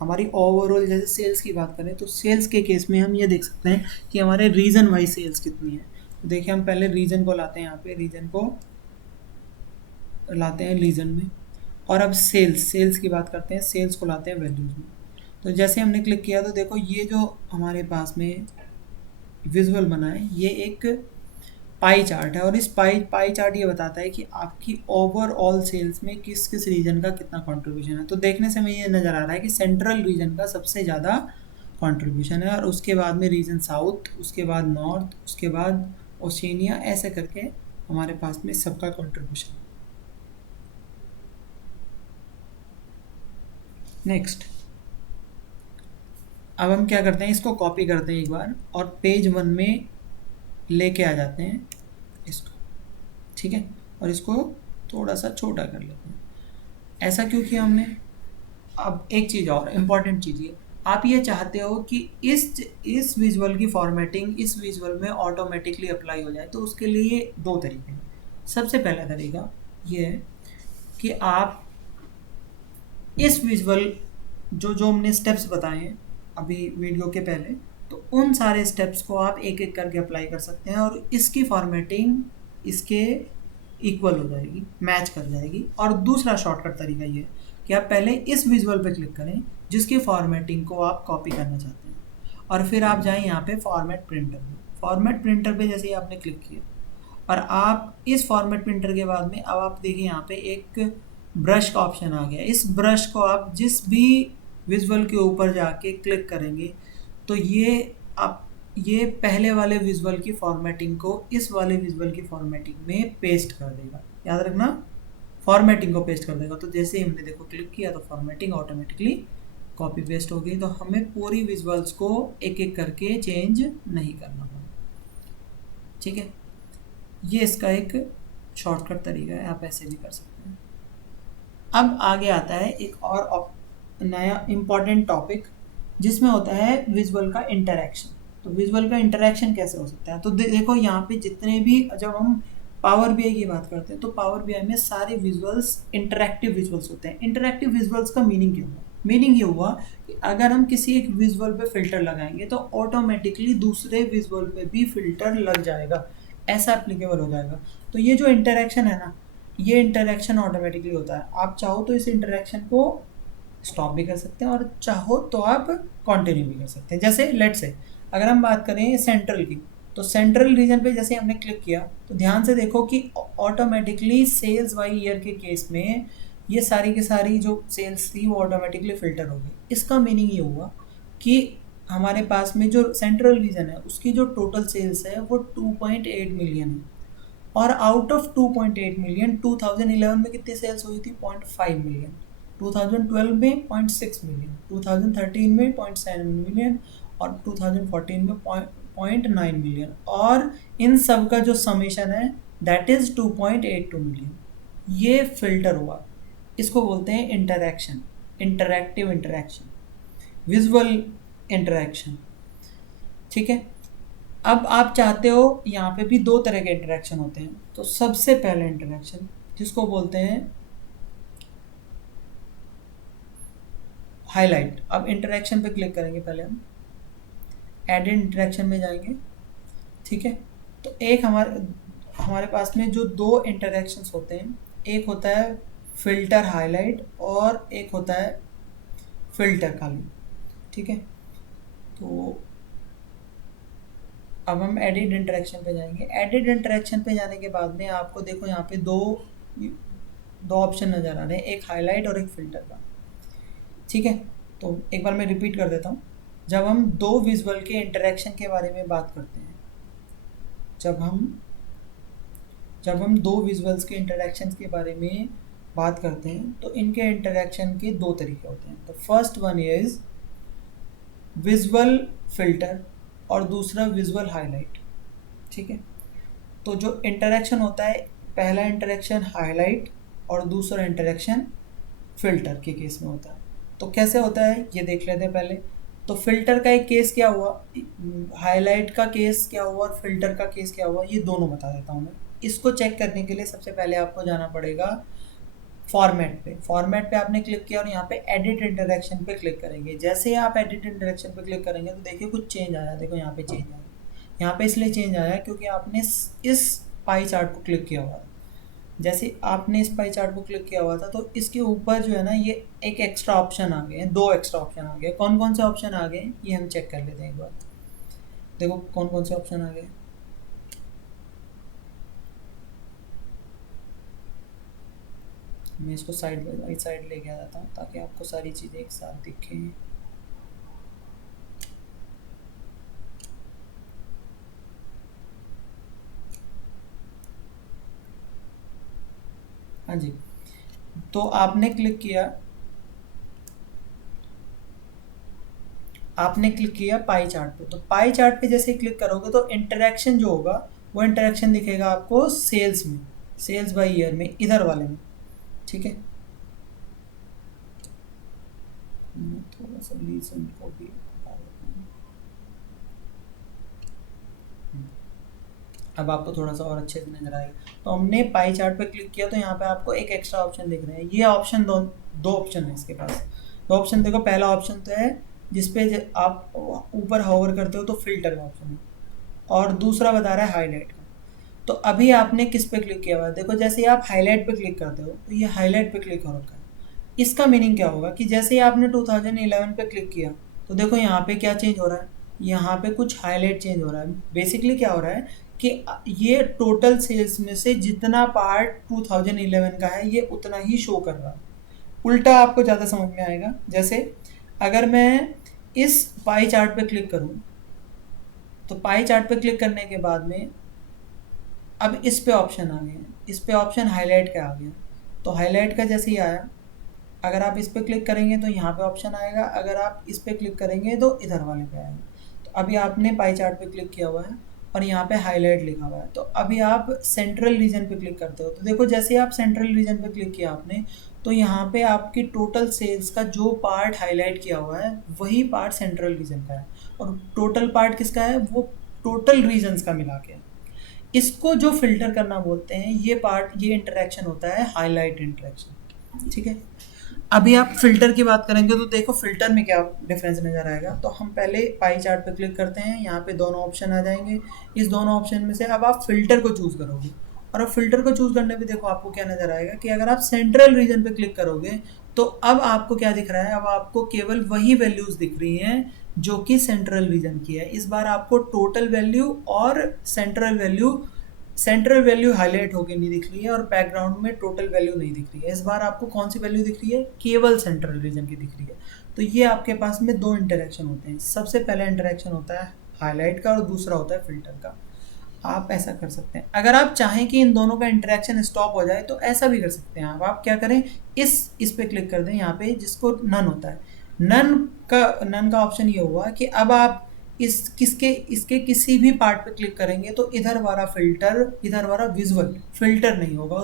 हमारी ओवरऑल, जैसे सेल्स की बात करें तो सेल्स के केस में हम ये देख सकते हैं कि हमारे रीजन वाइज सेल्स कितनी है। तो देखिए हम पहले रीजन को लाते हैं, यहाँ पे रीजन को लाते हैं रीजन में। और अब सेल्स की बात करते हैं, सेल्स को लाते हैं वैल्यूज़ में। तो जैसे हमने क्लिक किया तो देखो ये जो हमारे पास में विजुअल बना है ये एक पाई चार्ट है। और इस पाई चार्ट ये बताता है कि आपकी ओवरऑल सेल्स में किस किस रीजन का कितना कंट्रीब्यूशन है। तो देखने से हमें ये नज़र आ रहा है कि सेंट्रल रीजन का सबसे ज़्यादा कंट्रीब्यूशन है, और उसके बाद में रीजन साउथ, उसके बाद नॉर्थ, उसके बाद ओशिनिया, ऐसे करके हमारे पास में सबका कंट्रीब्यूशन। नेक्स्ट, अब हम क्या करते हैं, इसको कॉपी करते हैं एक बार और पेज 1 में लेके आ जाते हैं इसको, ठीक है। और इसको थोड़ा सा छोटा कर लेते हैं। ऐसा क्यों किया हमने। अब एक चीज़ और इम्पॉर्टेंट चीज़ ये, आप ये चाहते हो कि इस विजुअल की फॉर्मेटिंग इस विजुअल में ऑटोमेटिकली अप्लाई हो जाए। तो उसके लिए दो तरीके हैं। सबसे पहला तरीका ये है कि आप इस विजुअल जो हमने स्टेप्स बताए हैं अभी वीडियो के पहले, तो उन सारे स्टेप्स को आप एक एक करके अप्लाई कर सकते हैं और इसकी फॉर्मेटिंग इसके इक्वल हो जाएगी, मैच कर जाएगी। और दूसरा शॉर्टकट तरीका ये है कि आप पहले इस विजुअल पे क्लिक करें जिसकी फॉर्मेटिंग को आप कॉपी करना चाहते हैं, और फिर आप जाएं यहाँ पे फॉर्मेट प्रिंटर में। फॉर्मेट प्रिंटर पे जैसे ही आपने क्लिक किया और आप इस फॉर्मेट प्रिंटर के बाद में अब आप देखिए यहाँ पे एक ब्रश का ऑप्शन आ गया। इस ब्रश को आप जिस भी विजुअल के ऊपर जाके क्लिक करेंगे तो ये पहले वाले विजुअल की फॉर्मेटिंग को इस वाले विजुअल की फॉर्मेटिंग में पेस्ट कर देगा। याद रखना, फॉर्मेटिंग को पेस्ट कर देगा। तो जैसे ही हमने देखो क्लिक किया तो फॉर्मेटिंग ऑटोमेटिकली कॉपी पेस्ट हो गई। तो हमें पूरी विजुअल्स को एक एक करके चेंज नहीं करना पड़ा, ठीक है। ये इसका एक शॉर्टकट तरीका है, आप ऐसे भी कर सकते हैं। अब आगे आता है एक और नया इम्पॉर्टेंट टॉपिक जिसमें होता है विजुअल का इंटरेक्शन। तो विजुअल का इंटरेक्शन कैसे हो सकता है, तो देखो यहाँ पे जितने भी, जब हम पावर बीआई की बात करते हैं तो पावर बीआई में सारे विजुअल्स इंटरेक्टिव विजुअल्स होते हैं। इंटरेक्टिव विजुअल्स का मीनिंग क्या हुआ, मीनिंग ये हुआ कि अगर हम किसी एक विजुअल पे फिल्टर लगाएंगे तो ऑटोमेटिकली दूसरे विजुअल पे भी फिल्टर लग जाएगा, ऐसा एप्लीकेबल हो जाएगा। तो ये जो इंटरेक्शन है ना, ये इंटरेक्शन ऑटोमेटिकली होता है। आप चाहो तो इस इंटरेक्शन को स्टॉप भी कर सकते हैं और चाहो तो आप कंटिन्यू भी कर सकते हैं। जैसे लेट्स से अगर हम बात करें सेंट्रल की, तो सेंट्रल रीजन पे जैसे हमने क्लिक किया तो ध्यान से देखो कि ऑटोमेटिकली सेल्स बाई ईयर के केस में ये सारी की सारी जो सेल्स थी वो ऑटोमेटिकली फिल्टर हो गई। इसका मीनिंग ये हुआ कि हमारे पास में जो सेंट्रल रीजन है उसकी जो टोटल सेल्स है वो 2.8 मिलियन है, और आउट ऑफ 2.8 मिलियन 2011 में कितनी सेल्स हुई थी? 0.5 मिलियन, 2012 में 0.6 मिलियन, 2013 में 0.7 मिलियन और 2014 में 0.9 मिलियन, और इन सब का जो समेशन है दैट इज 2.82 मिलियन। ये फिल्टर हुआ। इसको बोलते हैं interaction, interactive interaction, visual interaction. ठीक है, अब आप चाहते हो यहाँ पे भी दो तरह के इंटरेक्शन होते हैं। तो सबसे पहले इंटरेक्शन जिसको बोलते हैं हाईलाइट। अब इंटरेक्शन पे क्लिक करेंगे, पहले हम एडिट इंटरेक्शन में जाएंगे। ठीक है, तो एक हमारे पास में जो दो इंटरेक्शंस होते हैं, एक होता है फिल्टर हाईलाइट और एक होता है फिल्टर खाली। ठीक है, तो अब हम एडिट इंटरेक्शन पे जाएंगे। एडिट इंटरेक्शन पे जाने के बाद में आपको देखो यहाँ पे दो ऑप्शन नज़र आ रहे हैं, एक हाईलाइट और एक फिल्टर का। ठीक है, तो एक बार मैं रिपीट कर देता हूँ। जब हम दो विजुअल के इंटरेक्शन के बारे में बात करते हैं, जब हम दो विजुअल्स के इंटरेक्शन के बारे में बात करते हैं तो इनके इंटरेक्शन के दो तरीके होते हैं। तो first one is visual filter और दूसरा विजुअल हाईलाइट। ठीक है, तो जो इंटरेक्शन होता है, पहला इंटरेक्शन हाईलाइट और दूसरा इंटरेक्शन फिल्टर के केस में होता है। तो कैसे होता है ये देख लेते हैं पहले। तो फिल्टर का एक केस क्या हुआ, हाईलाइट का केस क्या हुआ और फिल्टर का केस क्या हुआ, ये दोनों बता देता हूँ मैं। इसको चेक करने के लिए सबसे पहले आपको जाना पड़ेगा फॉर्मेट पे। फॉर्मेट पे आपने क्लिक किया और यहाँ पे एडिट इंटरेक्शन पे क्लिक करेंगे। जैसे ही आप एडिट इंटरेक्शन पे क्लिक करेंगे तो देखिए कुछ चेंज आया। देखो यहाँ पे चेंज आया, यहाँ पे इसलिए चेंज आया क्योंकि आपने इस पाई चार्ट को क्लिक किया हुआ था। जैसे आपने इस पाई चार्ट को क्लिक किया हुआ था तो इसके ऊपर जो है ना ये एक एक्स्ट्रा ऑप्शन आ गए हैं, दो एक्स्ट्रा ऑप्शन आ गए। कौन कौन से ऑप्शन आ गए ये हम चेक कर लेते हैं एक बार। देखो कौन कौन से ऑप्शन आ गए। मैं इसको साइड बाई साइड लेके आ जाता हूँ ताकि आपको सारी चीज़ें एक साथ दिखें। हाँ जी, तो आपने क्लिक किया पाई चार्ट पे। तो पाई चार्ट पे जैसे क्लिक करोगे तो इंटरेक्शन जो होगा वो इंटरेक्शन दिखेगा आपको सेल्स में, सेल्स बाई ईयर में, इधर वाले में। ठीक है, मैं थोड़ा सा रीजन को भी बता देता हूँ। अब आपको थोड़ा सा और अच्छे से नजर आएगा। तो हमने पाई चार्ट पे क्लिक किया तो यहाँ पे आपको एक एक्स्ट्रा ऑप्शन दिख रहे हैं। ये ऑप्शन दो ऑप्शन है इसके पास। दो ऑप्शन देखो, पहला ऑप्शन तो है जिसपे आप ऊपर होवर करते हो तो फिल्टर का ऑप्शन है, और दूसरा बता रहा है हाईलाइट का। तो अभी आपने किस पे क्लिक किया हुआ है? देखो जैसे ही आप हाईलाइट पे क्लिक करते हो तो ये हाईलाइट पे क्लिक हो रखा है। इसका मीनिंग क्या होगा कि जैसे ही आपने 2011 पे क्लिक किया तो देखो यहाँ पे क्या चेंज हो रहा है, यहाँ पे कुछ हाईलाइट चेंज हो रहा है। बेसिकली क्या हो रहा है कि ये टोटल सेल्स में से जितना पार्ट 2011 का है ये उतना ही शो कर रहा है। उल्टा आपको ज़्यादा समझ में आएगा। जैसे अगर मैं इस पाई चार्ट पे क्लिक करूँ तो पाई चार्ट पे क्लिक करने के बाद में अब इस पे ऑप्शन आ गए, इस पे ऑप्शन हाईलाइट का आ गया। तो हाईलाइट का जैसे ही आया, अगर आप इस पे क्लिक करेंगे तो यहाँ पे ऑप्शन आएगा, अगर आप इस पे क्लिक करेंगे तो इधर वाले पे आएगा। तो अभी आपने पाई चार्ट पे क्लिक किया हुआ है और यहाँ पे हाईलाइट लिखा हुआ है। तो अभी आप सेंट्रल रीजन पे क्लिक करते हो तो देखो जैसे ही आप सेंट्रल रीजन पे क्लिक किया आपने तो यहाँ पे आपकी टोटल सेल्स का जो पार्ट हाईलाइट किया हुआ है वही पार्ट सेंट्रल रीजन का है, और टोटल पार्ट किसका है? वो टोटल रीजन्स का मिला के। इसको जो फिल्टर करना बोलते हैं, ये पार्ट, ये इंटरेक्शन होता है हाईलाइट इंटरेक्शन। ठीक है, अभी आप फिल्टर की बात करेंगे तो देखो फिल्टर में क्या डिफरेंस नज़र आएगा। तो हम पहले पाई चार्ट पे क्लिक करते हैं, यहाँ पे दोनों ऑप्शन आ जाएंगे। इस दोनों ऑप्शन में से अब आप फिल्टर को चूज़ करोगे, और अब फिल्टर को चूज़ करने पे देखो आपको क्या नज़र आएगा कि अगर आप सेंट्रल रीजन पे क्लिक करोगे तो अब आपको क्या दिख रहा है? अब आपको केवल वही वैल्यूज़ दिख रही हैं जो कि सेंट्रल रीजन की है। इस बार आपको टोटल वैल्यू और सेंट्रल वैल्यू हाईलाइट होके नहीं दिख रही है और बैकग्राउंड में टोटल वैल्यू नहीं दिख रही है। इस बार आपको कौन सी वैल्यू दिख रही है? केवल सेंट्रल रीजन की दिख रही है। तो ये आपके पास में दो इंटरेक्शन होते हैं। सबसे पहला इंटरेक्शन होता है हाईलाइट का और दूसरा होता है फिल्टर का। आप ऐसा कर सकते हैं, अगर आप चाहें कि इन दोनों का इंटरेक्शन स्टॉप हो जाए तो ऐसा भी कर सकते हैं। आप क्या करें, इस पे क्लिक कर दें, यहाँ पे जिसको नन होता है। नन का ऑप्शन ये हुआ कि अब आप इसके किसी भी पार्ट पे क्लिक करेंगे तो इधर वाला विजुअल फिल्टर नहीं होगा,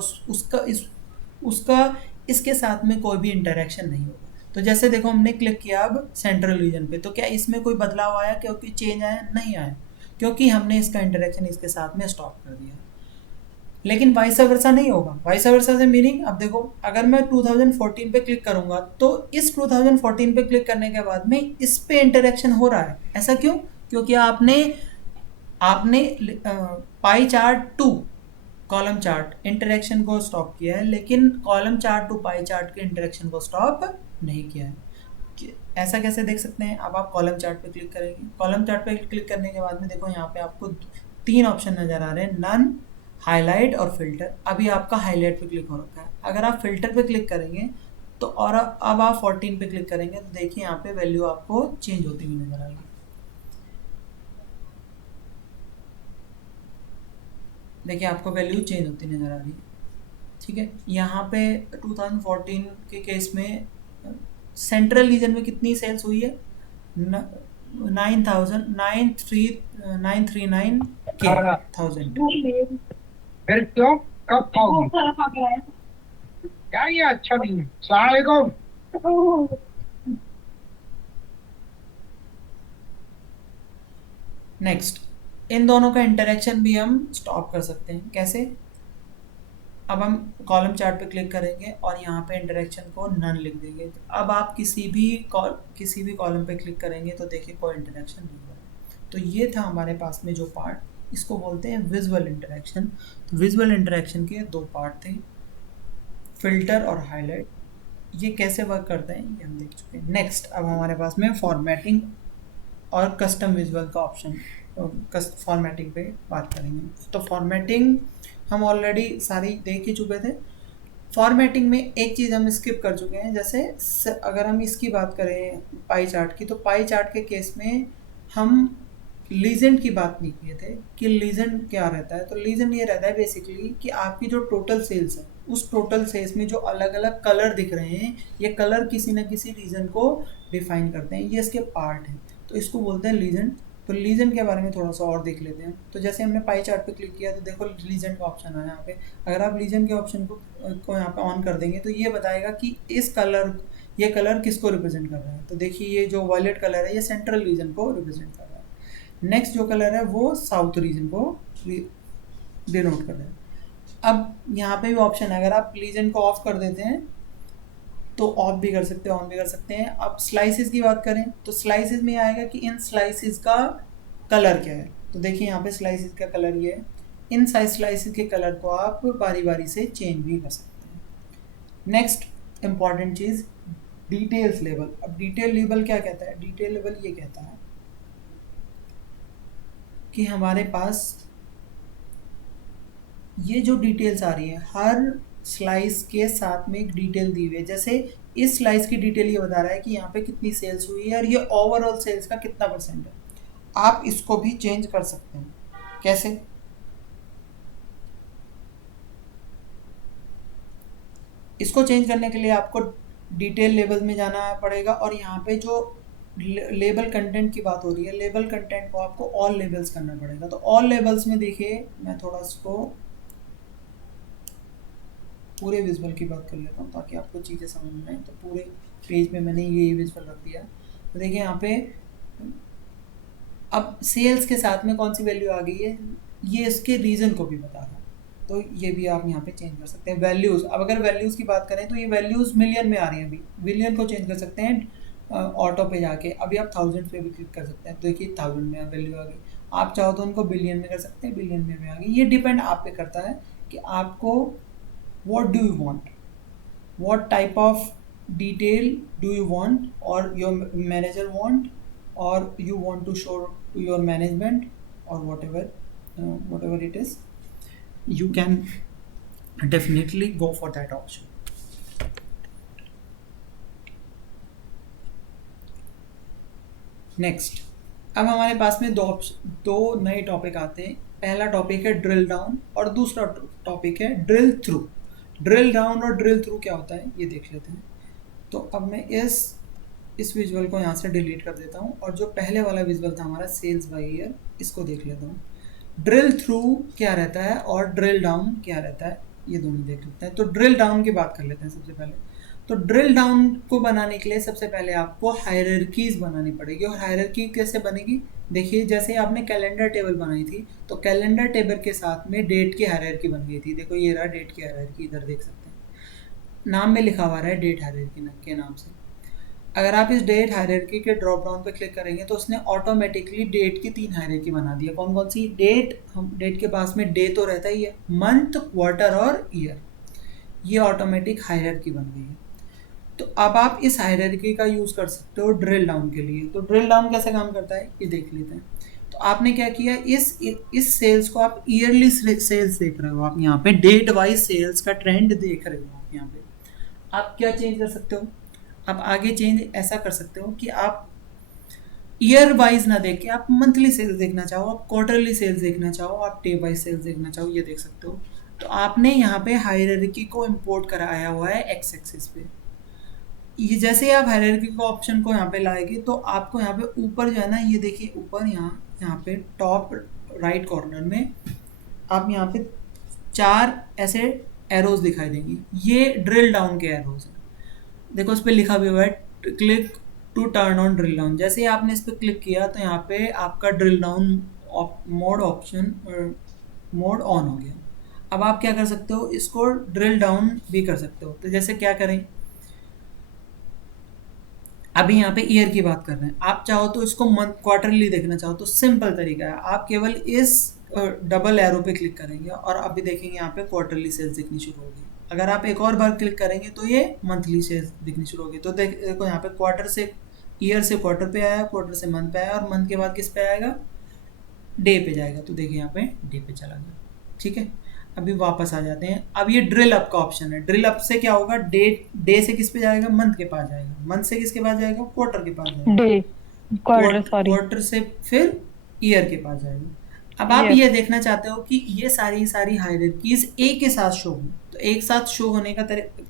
उसका इसके साथ में कोई भी इंटरेक्शन नहीं होगा। तो जैसे देखो हमने क्लिक किया अब सेंट्रल रीजन पे, तो क्या इसमें कोई बदलाव आया, क्योंकि चेंज आया? नहीं आया, क्योंकि हमने इसका इंटरेक्शन इसके साथ में स्टॉप कर दिया। लेकिन वाइस वर्सा नहीं होगा। वाइस वर्सा से मीनिंग, अब देखो अगर मैं 2014 पे क्लिक करूंगा तो इस 2014 पे क्लिक करने के बाद में इस पे इंटरेक्शन हो रहा है। ऐसा क्यों? क्योंकि आपने आपने pie chart to column chart interaction को स्टॉप किया है, लेकिन column chart to pie chart के इंटरेक्शन को स्टॉप नहीं किया है। ऐसा कैसे देख सकते हैं? अब आप कॉलम चार्ट पे क्लिक करेंगे, कॉलम चार्ट पे क्लिक करने के बाद में देखो यहाँ पे आपको तीन ऑप्शन नजर आ रहे हैं, नन, हाईलाइट और फिल्टर। अभी आपका हाईलाइट पे क्लिक हो रखा है। अगर आप फिल्टर पे क्लिक करेंगे तो, और अब आप 14 पे क्लिक करेंगे तो देखिए यहाँ पे वैल्यू आपको चेंज होती हुई नजर आएगी। देखिए आपको वैल्यू चेंज होती नजर आ रही है। ठीक है, यहाँ पे 2014 के केस में सेंट्रल रीजन में कितनी सेल्स हुई है? 9,939 के थाउजेंड। फिर क्यों, कब खाओगी? क्या ये अच्छा नहीं है? सलाम अलैकुम। नेक्स्ट, इन दोनों का इंटरेक्शन भी हम स्टॉप कर सकते हैं। कैसे? अब हम कॉलम चार्ट पे क्लिक करेंगे और यहाँ पे इंटरेक्शन को नन लिख देंगे। अब आप किसी भी कॉलम पे क्लिक करेंगे तो देखिए कोई इंटरेक्शन नहीं हो रहा है। तो ये था हमारे पास में जो पार्ट, इसको बोलते हैं विजुअल इंटरेक्शन। तो विजुअल इंटरेक्शन के दो पार्ट थे, फिल्टर और हाईलाइट। ये कैसे वर्क करते हैं ये हम देख चुके हैं। नेक्स्ट, अब हमारे पास में फॉर्मेटिंग और कस्टम विजुअल का ऑप्शन, फॉर्मेटिंग पे बात करेंगे। तो फॉर्मेटिंग हम ऑलरेडी सारी देख ही चुके थे। फॉर्मेटिंग में एक चीज़ हम स्किप कर चुके हैं, जैसे अगर हम इसकी बात करें पाई चार्ट की, तो पाई चार्ट के केस में हम लीजेंड की बात नहीं किए थे कि लीजेंड क्या रहता है। तो लीजेंड ये रहता है बेसिकली कि आपकी जो टोटल सेल्स है, उस टोटल सेल्स में जो अलग अलग कलर दिख रहे हैं, ये कलर किसी न किसी रीजन को डिफाइन करते हैं, ये इसके पार्ट हैं। तो इसको बोलते हैं लीजेंड। तो लीजेंड के बारे में थोड़ा सा और देख लेते हैं। तो जैसे हमने पाई चार्ट पे क्लिक किया तो देखो लीजेंड का ऑप्शन है यहाँ पे। अगर आप लीजेंड के ऑप्शन को यहाँ पे ऑन कर देंगे तो ये बताएगा कि ये कलर किसको रिप्रेजेंट कर रहा है। तो देखिए ये जो वायलेट कलर है ये सेंट्रल रीजन को रिप्रेजेंट कर रहा है। नेक्स्ट जो कलर है वो साउथ रीजन को डिनोट कर रहा है। अब यहाँ पे भी ऑप्शन है, अगर आप लीजेंड को ऑफ कर देते हैं तो ऑफ भी कर सकते हैं, ऑन भी कर सकते हैं। अब स्लाइसिस की बात करें तो स्लाइसिस में आएगा कि इन स्लाइसिस का कलर क्या है। तो देखिए यहाँ पे स्लाइसिस का कलर ये है। इन स्लाइसिस के कलर को आप बारी बारी से चेंज भी कर सकते हैं। नेक्स्ट इंपॉर्टेंट चीज़, डिटेल्स लेवल। अब डिटेल लेवल क्या कहता है? डिटेल लेवल ये कहता है कि हमारे पास ये जो डिटेल्स आ रही है, हर स्लाइस के साथ में एक डिटेल दी हुई है। जैसे इस स्लाइस की डिटेल ये बता रहा है कि यहाँ पे कितनी सेल्स हुई है और ये ओवरऑल सेल्स का कितना परसेंट है। आप इसको भी चेंज कर सकते हैं। कैसे? इसको चेंज करने के लिए आपको डिटेल लेवल में जाना पड़ेगा और यहाँ पे जो लेबल कंटेंट की बात हो रही है, लेबल कंटेंट को आपको ऑल लेबल्स करना पड़ेगा। तो ऑल लेबल्स में देखिए, मैं थोड़ा इसको पूरे विजुअल की बात कर लेता हूँ ताकि आपको चीज़ें समझ में आए। तो पूरे पेज में मैंने ये विजुअल रख दिया। तो देखिए यहाँ पे अब सेल्स के साथ में कौन सी वैल्यू आ गई है, ये इसके रीजन को भी बता रहा है। तो ये भी आप यहाँ पे चेंज कर सकते हैं। वैल्यूज़, अब अगर वैल्यूज़ की बात करें तो ये वैल्यूज़ मिलियन में आ रही हैं। अभी मिलियन को चेंज कर सकते हैं ऑटो पे जाके। अभी आप 1000 पे भी क्लिक कर सकते हैं। तो देखिए 1000 में वैल्यू आ गई। आप चाहो तो उनको बिलियन में कर सकते हैं, बिलियन में भी आ गई। ये डिपेंड आप पे करता है कि आपको what do you want, what type of detail do you want or your manager want, or you want to show to your management or whatever it is, you can definitely go for that option. Next, अब हमारे पास में दो नए topic आते हैं. पहला topic है drill down और दूसरा टॉपिक है ड्रिल थ्रू. ड्रिल डाउन और ड्रिल थ्रू क्या होता है ये देख लेते हैं. तो अब मैं इस विजुअल को यहाँ से डिलीट कर देता हूँ और जो पहले वाला विजुअल था हमारा सेल्स बाय ईयर, इसको देख लेता हूँ. ड्रिल थ्रू क्या रहता है और ड्रिल डाउन क्या रहता है ये दोनों देख लेते हैं. तो ड्रिल डाउन की बात कर लेते हैं सबसे पहले. तो ड्रिल डाउन को बनाने के लिए सबसे पहले आपको हायरार्कीज बनानी पड़ेगी. और हायरार्की कैसे बनेगी, देखिए जैसे आपने कैलेंडर टेबल बनाई थी तो कैलेंडर टेबल के साथ में डेट की हायरार्की बन गई थी. देखो ये रहा डेट की हायरार्की, इधर देख सकते हैं नाम में लिखा हुआ है डेट हायरार्की के नाम से. अगर आप इस डेट हायरार्की के ड्रॉप डाउन पे क्लिक करेंगे तो उसने ऑटोमेटिकली डेट की 3 हायरार्की बना दी है. कौन कौन सी डेट, हम डेट के पास में डे तो रहता ही है, मंथ, क्वार्टर और ईयर, ये ऑटोमेटिक हायरार्की बन गई है. तो अब आप इस हायरार्की का यूज़ कर सकते हो ड्रिल डाउन के लिए. तो ड्रिल डाउन कैसे काम करता है ये देख लेते हैं. तो आपने क्या किया, इस सेल्स को आप ईयरली सेल्स देख रहे हो, आप यहाँ पे डेट वाइज सेल्स का ट्रेंड देख रहे हो. आप यहाँ पे आप क्या चेंज कर सकते हो, आप आगे चेंज ऐसा कर सकते हो कि आप ईयर वाइज ना देख के आप मंथली सेल्स देखना चाहो, आप क्वार्टरली सेल्स देखना चाहो, आप डे वाइज सेल्स देखना चाहो, ये देख सकते हो. तो आपने यहाँ पे हायरार्की को इम्पोर्ट कराया हुआ है एक्स एक्सिस पे. ये जैसे आप हायरार्की को ऑप्शन को यहाँ पे लाएंगे तो आपको यहाँ पे ऊपर जो है ना, ये देखिए ऊपर यहाँ पे टॉप राइट कॉर्नर में आप यहाँ पे 4 ऐसे एरोज दिखाई देंगी. ये ड्रिल डाउन के एरोज हैं. देखो उस पर लिखा भी हुआ है click to turn on drill down. जैसे ही आपने इस पर क्लिक किया तो यहाँ पे आपका ड्रिल डाउन मोड ऑन हो गया. अब आप क्या कर सकते हो, इसको ड्रिल डाउन भी कर सकते हो. तो जैसे क्या करें, अभी यहाँ पे ईयर की बात कर रहे हैं, आप चाहो तो इसको मंथ क्वार्टरली देखना चाहो तो सिंपल तरीका है, आप केवल इस डबल एरो पे क्लिक करेंगे और अभी देखेंगे यहाँ पे क्वार्टरली सेल्स दिखनी शुरू होगी. अगर आप एक और बार क्लिक करेंगे तो ये मंथली सेल्स दिखनी शुरू होगी. तो देखो यहाँ पे क्वार्टर से ईयर से क्वार्टर पे आया, क्वार्टर से मंथ पे आया और मंथ के बाद किस पे आएगा, डे पे जाएगा. तो देखिए यहाँ पे डे पे चला गया. ठीक है, अभी वापस आ जाते हैं. अब ये ड्रिल अप का ऑप्शन है. ड्रिल अप से क्या होगा, डे से किस पे जाएगा, मंथ के पास जाएगा, मंथ से किसके पास जाएगा, क्वार्टर के पास जाएगा, डे, क्वार्टर, सॉरी, क्वार्टर से फिर ईयर के पास जाएगा. अब आप ये देखना चाहते हो कि ये सारी हायरार्कीज एक के साथ शो हो. तो एक साथ शो होने का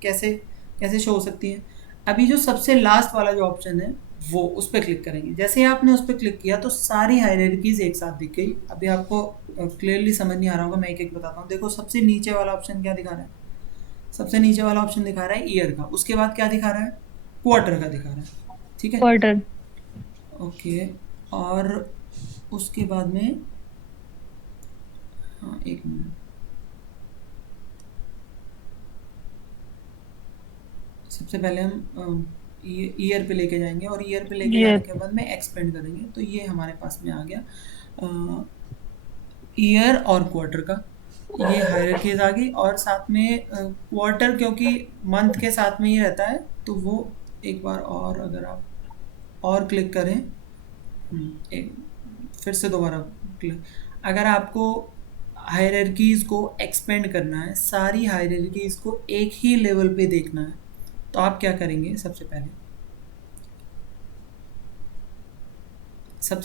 कैसे शो हो सकती है. अभी जो सबसे लास्ट वाला जो ऑप्शन है वो उस पर क्लिक करेंगे. जैसे ही आपने उस पर क्लिक किया तो सारी हायरार्कीज एक साथ दिख गई. अभी आपको क्लियरली समझ नहीं आ रहा होगा, मैं एक एक बताता हूँ. देखो सबसे नीचे वाला ऑप्शन क्या दिखा रहा है, सबसे नीचे वाला ऑप्शन दिखा रहा है ईयर का. उसके बाद क्या दिखा रहा है, क्वार्टर का दिखा रहा है. ठीक है, क्वार्टर, ओके. और उसके बाद में हाँ एक मिनट, सबसे पहले हम ईयर पे लेके जाएंगे और ईयर पे लेके जाने के बाद में एक्सपेंड करेंगे. तो ये हमारे पास में आ गया ईयर और क्वार्टर का, ये हायरार्कीज आ गई. और साथ में क्वार्टर क्योंकि मंथ के साथ में ही रहता है तो वो एक बार और अगर आप और क्लिक करें, फिर से दोबारा क्लिक, अगर आपको हायरार्कीज को एक्सपेंड करना है, सारी हायरार्कीज को एक ही लेवल पे देखना है, तो आप क्या करेंगे, सबसे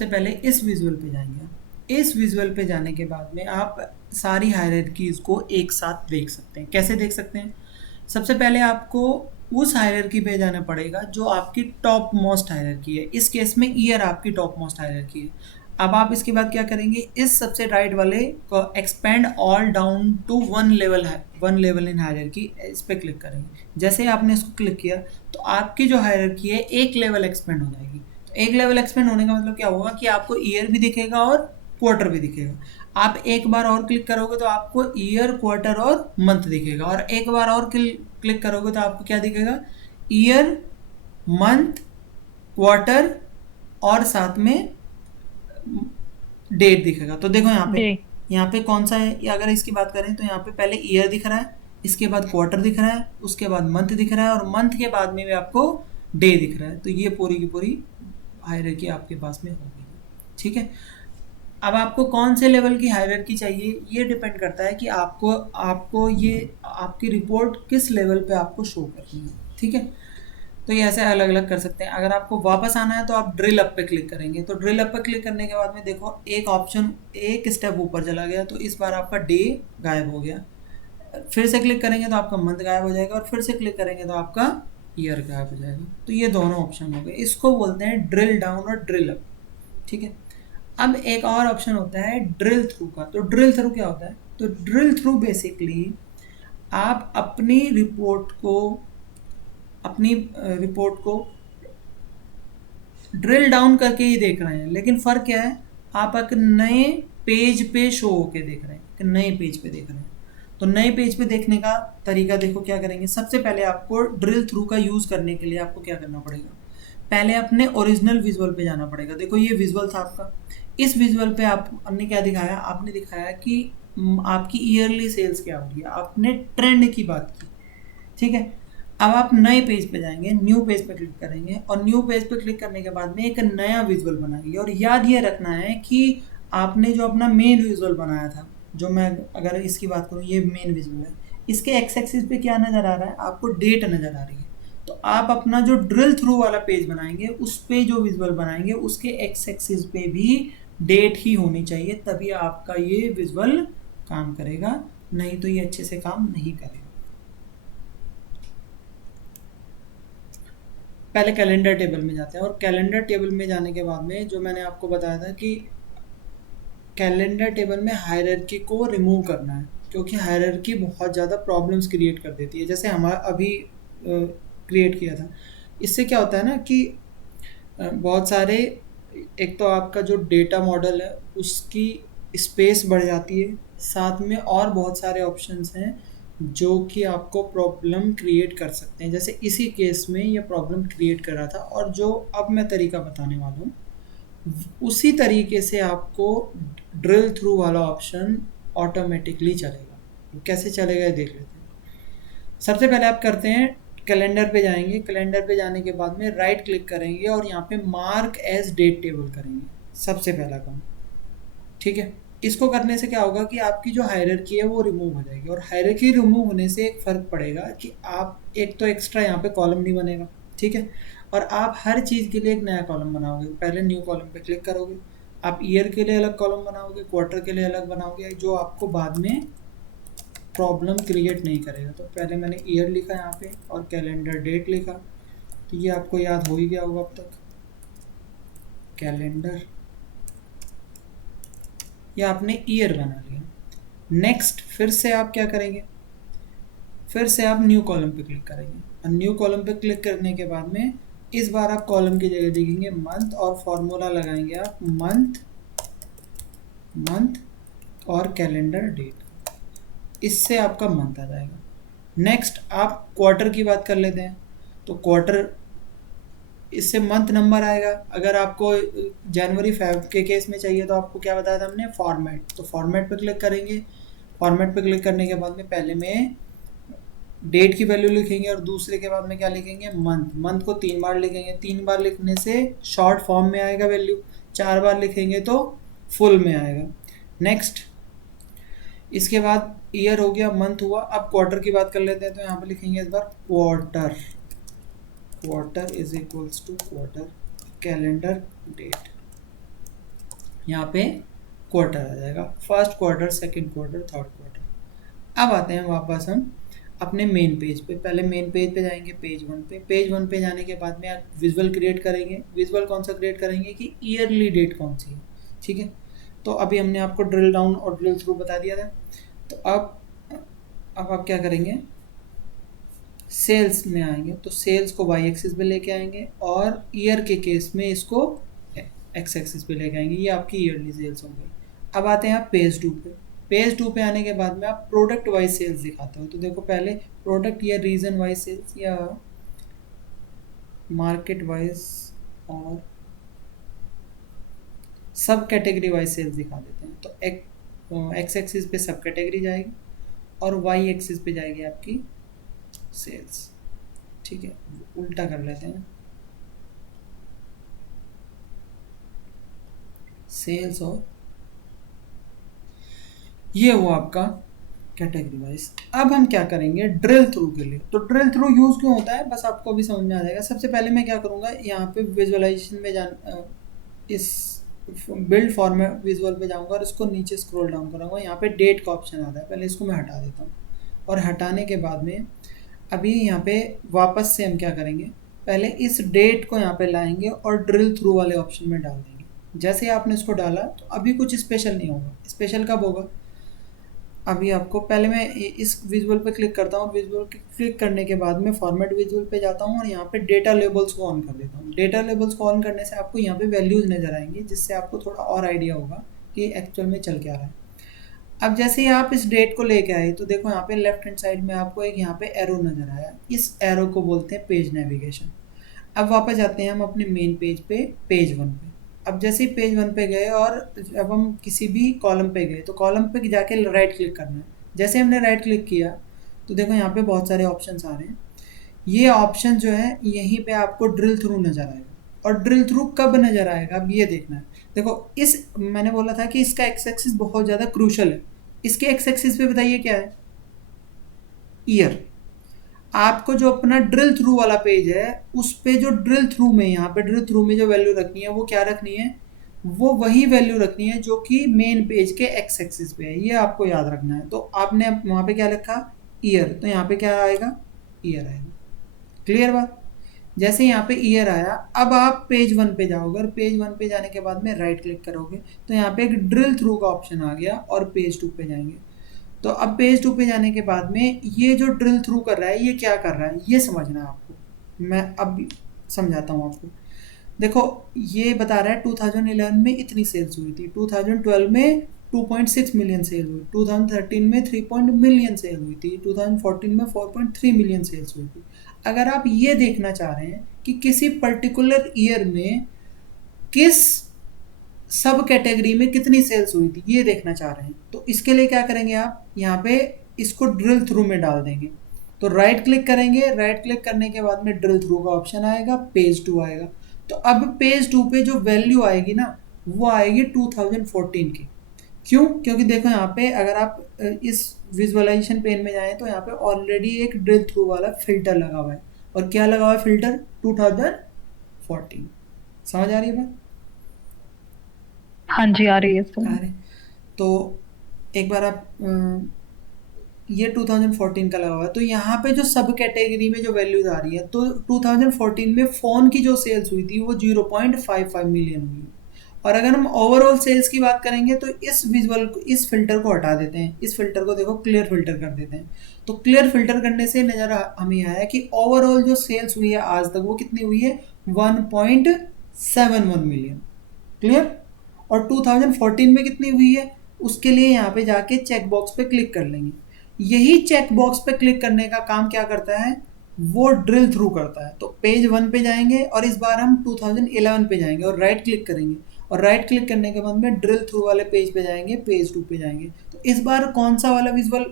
पहले इस विजुअल पे जाएंगे. इस विजुअल पे जाने के बाद में आप सारी हायरार्कीज को एक साथ देख सकते हैं. कैसे देख सकते हैं, सबसे पहले आपको उस हायरार्की पे जाना पड़ेगा जो आपकी टॉप मोस्ट हायरार्की है. इस केस में ईयर आपकी टॉप मोस्ट हायरार्की है. अब आप इसके बाद क्या करेंगे, इस सबसे राइट वाले को expand all down to one level in hierarchy, इस पर क्लिक करेंगे. जैसे आपने इसको क्लिक किया तो आपकी जो हायरार्की है एक लेवल एक्सपेंड हो जाएगी. तो एक लेवल एक्सपेंड होने का मतलब क्या होगा कि आपको ईयर भी दिखेगा और क्वार्टर भी दिखेगा. आप एक बार और क्लिक करोगे तो आपको ईयर, क्वार्टर और मंथ दिखेगा. और एक बार और क्लिक करोगे तो आपको क्या दिखेगा, ईयर, मंथ, क्वार्टर और साथ में डेट दिखेगा. तो देखो यहाँ पे कौन सा है, अगर इसकी बात करें तो यहाँ पे पहले ईयर दिख रहा है, इसके बाद क्वार्टर दिख रहा है, उसके बाद मंथ दिख रहा है और मंथ के बाद में भी आपको डे दिख रहा है. तो ये पूरी की पूरी हायरार्की आपके पास में होगी। ठीक है, अब आपको कौन से लेवल की हायरार्की चाहिए ये डिपेंड करता है कि आपको आपको ये आपकी रिपोर्ट किस लेवल पे आपको शो करनी है। ठीक है, तो ये ऐसे अलग अलग कर सकते हैं। अगर आपको वापस आना है तो आप ड्रिल अप पे क्लिक करेंगे, तो ड्रिल अप पे क्लिक करने के बाद में देखो एक ऑप्शन एक स्टेप ऊपर चला गया, तो इस बार आपका डे गायब हो गया। फिर से क्लिक करेंगे तो आपका मंथ गायब हो जाएगा, और फिर से क्लिक करेंगे तो आपका ईयर गायब हो जाएगा। तो ये दोनों ऑप्शन हो गए, इसको बोलते हैं ड्रिल डाउन और ड्रिल अप। ठीक है, अब एक और ऑप्शन होता है ड्रिल थ्रू का। तो ड्रिल थ्रू क्या होता है? तो ड्रिल थ्रू बेसिकली आप अपनी रिपोर्ट को ड्रिल डाउन करके ही देख रहे हैं, लेकिन फ़र्क क्या है, आप एक नए पेज पे शो होके देख रहे हैं, एक नए पेज पे देख रहे हैं। तो नए पेज पे देखने का तरीका देखो क्या करेंगे। सबसे पहले आपको ड्रिल थ्रू का यूज़ करने के लिए आपको क्या करना पड़ेगा, पहले अपने ओरिजिनल विजुअल पे जाना पड़ेगा। देखो ये विजुअल था आपका, इस विजुअल पे आपने क्या दिखाया, आपने दिखाया कि आपकी ईयरली सेल्स क्या हो रही है, आपने ट्रेंड की बात की। ठीक है, अब आप नए पेज पे जाएंगे, न्यू पेज पे क्लिक करेंगे, और न्यू पेज पे क्लिक करने के बाद में एक नया विजुअल बनाएंगे। और याद ये रखना है कि आपने जो अपना मेन विजुअल बनाया था, जो मैं अगर इसकी बात करूँ, ये मेन विजुअल है, इसके एक्स एक्सिस पे क्या नज़र आ रहा है, आपको डेट नज़र आ रही है। तो आप अपना जो ड्रिल थ्रू वाला पेज बनाएंगे, उस पे जो विजुअल बनाएंगे उसके एक्स एक्सिस पे भी डेट ही होनी चाहिए, तभी आपका ये विजुअल काम करेगा, नहीं तो ये अच्छे से काम नहीं करेगा। पहले कैलेंडर टेबल में जाते हैं, और कैलेंडर टेबल में जाने के बाद में जो मैंने आपको बताया था कि कैलेंडर टेबल में हायरार्की को रिमूव करना है, क्योंकि हायरार्की बहुत ज़्यादा प्रॉब्लम्स क्रिएट कर देती है, जैसे हमारा अभी क्रिएट किया था। इससे क्या होता है ना कि बहुत सारे, एक तो आपका जो डेटा मॉडल है उसकी स्पेस बढ़ जाती है, साथ में और बहुत सारे ऑप्शंस हैं जो कि आपको प्रॉब्लम क्रिएट कर सकते हैं। जैसे इसी केस में ये प्रॉब्लम क्रिएट कर रहा था, और जो अब मैं तरीका बताने वाला हूँ उसी तरीके से आपको ड्रिल थ्रू वाला ऑप्शन ऑटोमेटिकली चलेगा। कैसे चलेगा ये देख लेते हैं। सबसे पहले आप करते हैं कैलेंडर पे जाएंगे, कैलेंडर पे जाने के बाद में राइट क्लिक करेंगे और यहाँ पे मार्क एज डेट टेबल करेंगे, सबसे पहला काम। ठीक है, इसको करने से क्या होगा कि आपकी जो हायरार्की है वो रिमूव हो जाएगी, और हायरार्की रिमूव होने से एक फ़र्क पड़ेगा कि आप एक तो एक्स्ट्रा यहाँ पे कॉलम नहीं बनेगा। ठीक है, और आप हर चीज़ के लिए एक नया कॉलम बनाओगे। पहले न्यू कॉलम पे क्लिक करोगे, आप ईयर के लिए अलग कॉलम बनाओगे, क्वार्टर के लिए अलग बनाओगे, जो आपको बाद में प्रॉब्लम क्रिएट नहीं करेगा। तो पहले मैंने ईयर लिखा यहाँ पे और कैलेंडर डेट लिखा, तो ये आपको याद हो ही गया होगा अब तक। कैलेंडर, ये आपने ईयर बना लिया। नेक्स्ट फिर से आप क्या करेंगे, फिर से आप न्यू कॉलम पे क्लिक करेंगे, और न्यू कॉलम पे क्लिक करने के बाद में इस बार आप कॉलम की जगह देखेंगे मंथ, और फॉर्मूला लगाएंगे आप मंथ और कैलेंडर डेट, इससे आपका मंथ आ जाएगा। नेक्स्ट आप क्वार्टर की बात कर लेते हैं, तो क्वार्टर, इससे मंथ नंबर आएगा। अगर आपको जनवरी फेब के केस में चाहिए तो आपको क्या बताया था हमने, फॉर्मेट, तो फॉर्मेट पे क्लिक करेंगे। फॉर्मेट पे क्लिक करने के बाद में पहले में डेट की वैल्यू लिखेंगे, और दूसरे के बाद में क्या लिखेंगे, मंथ को 3 बार लिखेंगे। 3 बार लिखने से शॉर्ट फॉर्म में आएगा वैल्यू, 4 बार लिखेंगे तो फुल में आएगा। नेक्स्ट, इसके बाद ईयर हो गया, मंथ हुआ, अब क्वार्टर की बात कर लेते हैं। तो यहाँ पे लिखेंगे इस बार quarter is equals to quarter calendar date, यहाँ पे क्वार्टर आ जाएगा, first quarter, second quarter, third quarter. अब आते हैं वापस हम अपने मेन पेज पे। पहले मेन पेज पे जाएंगे, पेज 1 पे। पेज 1 पे जाने के बाद में आप विजुअल क्रिएट करेंगे। विजुअल कौन सा क्रिएट करेंगे कि ईयरली डेट कौन सी है। ठीक है, तो अभी हमने आपको ड्रिल डाउन और ड्रिल थ्रू बता दिया था। तो अब आप क्या करेंगे, सेल्स में आएंगे, तो सेल्स को वाई एक्सिस पे लेके आएंगे, और ईयर के केस में इसको एक्स एक्सिस पे लेके आएंगे। ये आपकी ईयरली सेल्स हो गई। अब आते हैं आप पेज 2 पे। पेज 2 पे आने के बाद में आप प्रोडक्ट वाइज सेल्स दिखाते हो। तो देखो पहले प्रोडक्ट या रीजन वाइज सेल्स या मार्केट वाइज और सब कैटेगरी वाइज सेल्स दिखा देते हैं। तो एक्स एक्सिस पे सब कैटेगरी जाएगी, और वाई एक्सिस पे जाएगी आपकी सेल्स। ठीक है, उल्टा कर लेते हैं। सेल्स और ये हुआ आपका कैटेगरी वाइज। अब हम क्या करेंगे ड्रिल थ्रू के लिए। तो ड्रिल थ्रू यूज़ क्यों होता है बस आपको अभी समझ में आ जाएगा। सबसे पहले मैं क्या करूँगा यहाँ पे विजुअलाइजेशन में इस बिल्ड फॉर्मेट विजुअल पे जाऊँगा और इसको नीचे स्क्रॉल डाउन करूँगा। यहाँ पे डेट का ऑप्शन आता है, पहले इसको मैं हटा देता हूँ। और हटाने के बाद में अभी यहाँ पे वापस से हम क्या करेंगे, पहले इस डेट को यहाँ पे लाएंगे और ड्रिल थ्रू वाले ऑप्शन में डाल देंगे। जैसे ही आपने इसको डाला तो अभी कुछ स्पेशल नहीं होगा। स्पेशल कब होगा, अभी आपको पहले मैं इस विजुअल पे क्लिक करता हूँ। विजुअल क्लिक करने के बाद में फॉर्मेट विजुअल पे जाता हूँ और यहाँ पे डेटा लेबल्स को ऑन कर देता हूँ। डेटा लेबल्स को ऑन करने से आपको यहाँ पे वैल्यूज़ नज़र आएंगी, जिससे आपको थोड़ा और आइडिया होगा कि एक्चुअल में चल क्या रहा है। अब जैसे ही आप इस डेट को लेके आए तो देखो यहाँ पे लेफ्ट हैंड साइड में आपको एक यहाँ पे एरो नज़र आया। इस एरो को बोलते हैं पेज नेविगेशन। अब वापस जाते हैं हम अपने मेन पेज पे, पेज 1 पे। अब जैसे ही पेज 1 पे गए और अब हम किसी भी कॉलम पे गए तो कॉलम पे जाके राइट क्लिक करना है। जैसे हमने राइट क्लिक किया तो देखो यहाँ पे बहुत सारे ऑप्शंस आ रहे हैं। ये ऑप्शन जो है यहीं पे आपको ड्रिल थ्रू नज़र आएगा। और ड्रिल थ्रू कब नज़र आएगा अब ये देखना है। देखो इस मैंने बोला था कि इसका एक्स एक्सिस बहुत ज़्यादा क्रूशल है। इसके एक्स एक्सिस पे बताइए क्या है, ईयर। आपको जो अपना ड्रिल थ्रू वाला पेज है उस पे जो ड्रिल थ्रू में यहाँ पे ड्रिल थ्रू में जो वैल्यू रखनी है वो क्या रखनी है, वो वही वैल्यू रखनी है जो कि मेन पेज के एक्स एक्सिस पे है। ये आपको याद रखना है। तो आपने वहाँ पे क्या रखा, ईयर, तो यहाँ पे क्या आएगा, ईयर आएगा। क्लियर बात। जैसे यहाँ पे ईयर आया अब आप पेज 1 पे जाओगे और पेज 1 पे जाने के बाद में राइट क्लिक करोगे तो यहाँ पे एक ड्रिल थ्रू का ऑप्शन आ गया और पेज 2 पे जाएंगे। तो अब पेज 2 पे जाने के बाद में ये जो ड्रिल थ्रू कर रहा है ये क्या कर रहा है ये समझना है आपको। मैं अब समझाता हूँ आपको। देखो ये बता रहा है 2011 में इतनी सेल्स हुई थी, 2012 में 2.6 मिलियन सेल हुई, 2013 में 3 मिलियन सेल हुई थी, 2014 में 4.3 मिलियन सेल्स हुई थी। अगर आप ये देखना चाह रहे हैं कि किसी पर्टिकुलर ईयर में किस सब कैटेगरी में कितनी सेल्स हुई थी ये देखना चाह रहे हैं, तो इसके लिए क्या करेंगे, आप यहाँ पे इसको ड्रिल थ्रू में डाल देंगे। तो राइट क्लिक करेंगे, राइट क्लिक करने के बाद में ड्रिल थ्रू का ऑप्शन आएगा, पेज 2 आएगा। तो अब पेज 2 पे जो वैल्यू आएगी ना वो आएगी 2014 की। क्यों, क्योंकि देखो यहाँ पे अगर आप इस विजुअलाइजेशन पेन में जाएं तो यहाँ पे ऑलरेडी एक ड्रिल थ्रू वाला फिल्टर लगा हुआ है। और क्या लगा हुआ है फिल्टर, 2014। समझ आ रही है बात? हाँ जी आ रही है सर। अरे तो एक बार आप ये 2014 का लगा हुआ है तो यहाँ पे जो सब कैटेगरी में जो वैल्यूज आ रही है तो 2014 में फ़ोन की जो सेल्स हुई थी वो 0.55 मिलियन हुई। और अगर हम ओवरऑल सेल्स की बात करेंगे तो इस फिल्टर को हटा देते हैं। इस फिल्टर को देखो क्लियर फिल्टर कर देते हैं। तो क्लियर फिल्टर करने से नज़र हमें आया कि ओवरऑल जो सेल्स हुई है आज तक वो कितनी हुई है, 1.71 मिलियन। क्लियर। और 2014 में कितनी हुई है उसके लिए यहाँ पे जाके चेक बॉक्स पे क्लिक कर लेंगे। यही चेक बॉक्स पे क्लिक करने का काम क्या करता है, वो ड्रिल थ्रू करता है। तो पेज 1 पे जाएंगे और इस बार हम 2011 पे जाएंगे और राइट क्लिक करेंगे और राइट क्लिक करने के बाद में ड्रिल थ्रू वाले पेज पे जाएंगे, पेज 2 पे जाएंगे। तो इस बार कौन सा वाला विजुअल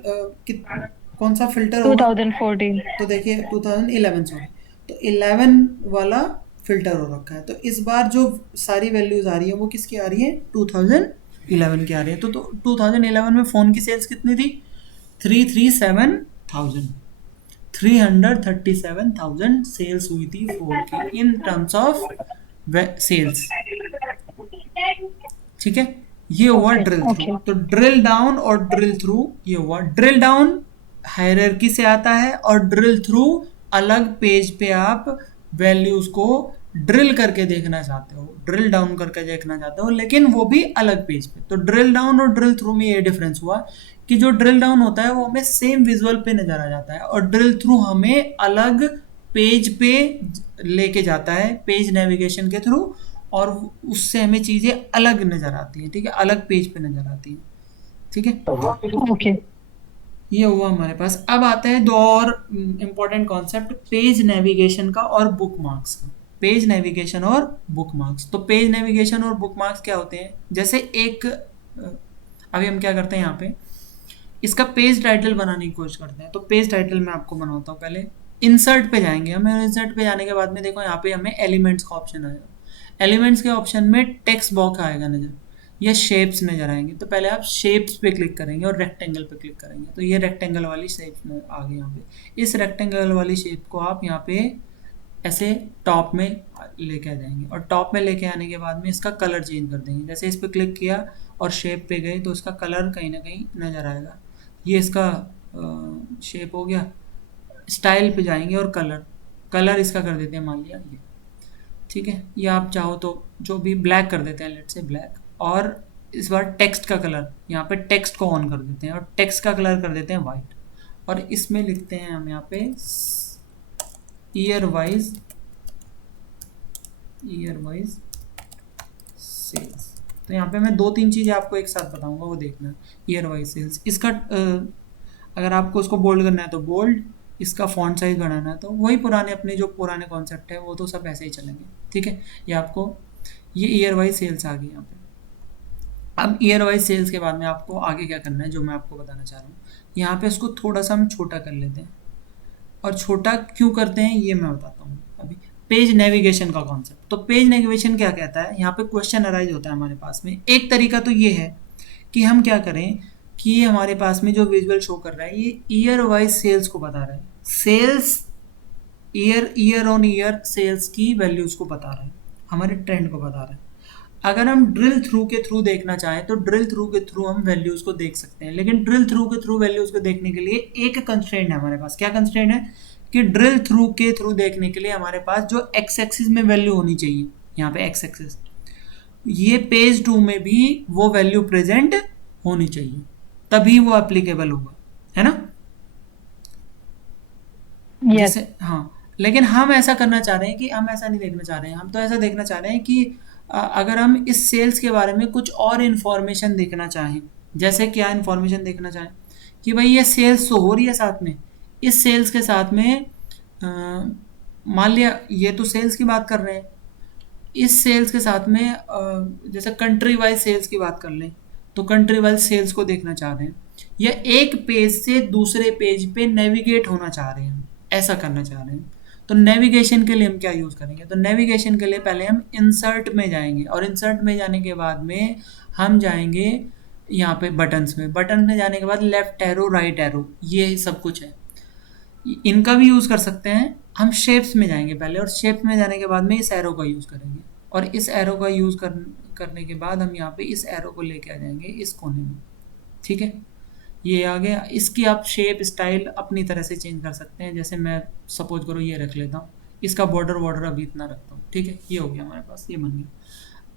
कौन सा फिल्टर होगा, 2014। तो देखिए 2011 सॉरी, तो 11 वाला फिल्टर हो रखा है। तो इस बार जो सारी वैल्यूज आ रही है वो किसकी आ रही है, 2011 की आ रही है। तो 2011 में फ़ोन की सेल्स कितनी थी, 337,000 सेल्स हुई थी फ़ोन की इन टर्म्स ऑफ सेल्स। ठीक है, ये हुआ ओके ड्रिल थ्रू। ओके तो ड्रिल डाउन और ड्रिल थ्रू ये हुआ। ड्रिल डाउन हायरार्की से आता है और ड्रिल थ्रू अलग पेज पे आप वैल्यूज को ड्रिल करके देखना चाहते हो, ड्रिल डाउन करके देखना चाहते हो, लेकिन वो भी अलग पेज पे। तो ड्रिल डाउन और ड्रिल थ्रू में ये डिफरेंस हुआ कि जो ड्रिल डाउन होता है वो हमें सेम विजुअल पे नजर आ जाता है और ड्रिल थ्रू हमें अलग पेज पे लेके जाता है, पेज नेविगेशन के थ्रू, और उससे हमें चीज़ें अलग नज़र आती हैं। ठीक है, अलग पेज पे नज़र आती हैं। ठीक है, ओके। ये हुआ हमारे पास। अब आते हैं दो और इम्पोर्टेंट कॉन्सेप्ट, पेज नेविगेशन का और बुक मार्क्स का। पेज नेविगेशन और बुक मार्क्स। तो पेज नेविगेशन और बुक मार्क्स क्या होते हैं, जैसे एक अभी हम क्या करते हैं यहाँ पे इसका पेज टाइटल बनाने की कोशिश करते हैं। तो पेज टाइटल मैं आपको बनाता हूँ। पहले इंसर्ट पे जाएंगे हमें, इंसर्ट पे जाने के बाद में देखो यहाँ पे हमें एलिमेंट्स का ऑप्शन आएगा। एलिमेंट्स के ऑप्शन में टेक्स्ट बॉक्स आएगा नजर। ये शेप्स नज़र आएंगे। तो पहले आप शेप्स पे क्लिक करेंगे और रेक्टेंगल पे क्लिक करेंगे, तो ये रेक्टेंगल वाली शेप आ गई यहाँ पे। इस रेक्टेंगल वाली शेप को आप यहाँ पे ऐसे टॉप में लेके आ जाएंगे, और टॉप में लेके आने के बाद में इसका कलर चेंज कर देंगे। जैसे इस पर क्लिक किया और शेप पे गए तो इसका कलर कहीं ना कहीं नज़र आएगा। ये इसका शेप हो गया। स्टाइल पे जाएंगे और कलर इसका कर देते हैं, मान लिया ये, ठीक है। या आप चाहो तो जो भी ब्लैक कर देते हैं, लेट से ब्लैक। और इस बार टेक्स्ट का कलर, यहाँ पे टेक्स्ट को ऑन कर देते हैं और टेक्स्ट का कलर कर देते हैं वाइट। और इसमें लिखते हैं हम यहाँ पे ईयर वाइज सेल्स। तो यहाँ पे मैं 2-3 चीज़ें आपको एक साथ बताऊंगा, वो देखना। ईयर वाइज सेल्स, इसका अगर आपको इसको बोल्ड करना है तो बोल्ड, इसका फॉन्ट साइज बढ़ाना है तो वही पुराने अपने जो पुराने कॉन्सेप्ट है वो तो सब ऐसे ही चलेंगे, ठीक है। ये आपको ये ईयर वाइज सेल्स आ गई यहाँ पे। अब ईयर वाइज सेल्स के बाद में आपको आगे क्या करना है, जो मैं आपको बताना चाह रहा हूँ। यहाँ पे इसको थोड़ा सा हम छोटा कर लेते हैं, और छोटा क्यों करते हैं ये मैं बताता हूँ अभी। पेज नेविगेशन का कॉन्सेप्ट, तो पेज नेविगेशन क्या कहता है, यहाँ पे क्वेश्चन अराइज होता है हमारे पास में। एक तरीका तो ये है कि हम क्या करें कि ये हमारे पास में जो विजुअल शो कर रहा है ये ईयर वाइज सेल्स को बता रहा है। Sales year on year sales की वैल्यूज को बता रहा है, हमारे ट्रेंड को बता रहा है। अगर हम ड्रिल थ्रू के थ्रू देखना चाहें तो ड्रिल थ्रू के थ्रू हम वैल्यूज को देख सकते हैं, लेकिन ड्रिल थ्रू के थ्रू वैल्यूज को देखने के लिए एक कंस्ट्रेंट है हमारे पास। क्या कंस्ट्रेंट है कि ड्रिल थ्रू के थ्रू देखने के लिए हमारे पास जो एक्स एक्सिस में वैल्यू होनी चाहिए, यहाँ पे एक्स एक्सिस, ये पेज 2 में भी वो वैल्यू प्रेजेंट होनी चाहिए, तभी वो एप्लीकेबल होगा, है ना। Yes. जैसे हाँ, लेकिन हम ऐसा करना चाह रहे हैं कि हम ऐसा नहीं देखना चाह रहे हैं। हम तो ऐसा देखना चाह रहे हैं कि अगर हम इस सेल्स के बारे में कुछ और इन्फॉर्मेशन देखना चाहें, जैसे क्या इन्फॉर्मेशन देखना चाहें कि भाई ये सेल्स तो हो रही है साथ में, इस सेल्स के साथ में मान लिया ये तो सेल्स की बात कर रहे हैं, इस सेल्स के साथ में जैसे कंट्री वाइज सेल्स की बात कर लें, तो कंट्री वाइज सेल्स को देखना चाह रहे हैं, या एक पेज से दूसरे पेज पे नेविगेट होना चाह रहे हैं, ऐसा करना चाह रहे हैं। तो नेविगेशन के लिए हम क्या यूज़ करेंगे, तो नेविगेशन के लिए पहले हम इंसर्ट में जाएंगे, और इंसर्ट में जाने के बाद में हम जाएंगे यहाँ पे बटन्स में। बटन में जाने के बाद लेफ्ट एरो, राइट एरो, ये सब कुछ है, इनका भी यूज़ कर सकते हैं। हम शेप्स में जाएंगे पहले, और शेप्स में जाने के बाद में इस एरो का यूज़ करेंगे, और इस एरो का यूज़ करने के बाद हम यहाँ पे इस एरो को लेके आ जाएंगे इस कोने में, ठीक है। ये आ गया। इसकी आप शेप स्टाइल अपनी तरह से चेंज कर सकते हैं, जैसे मैं सपोज करो ये रख लेता हूँ, इसका बॉर्डर अभी इतना रखता हूँ, ठीक है। ये हो गया हमारे पास, ये बन गया।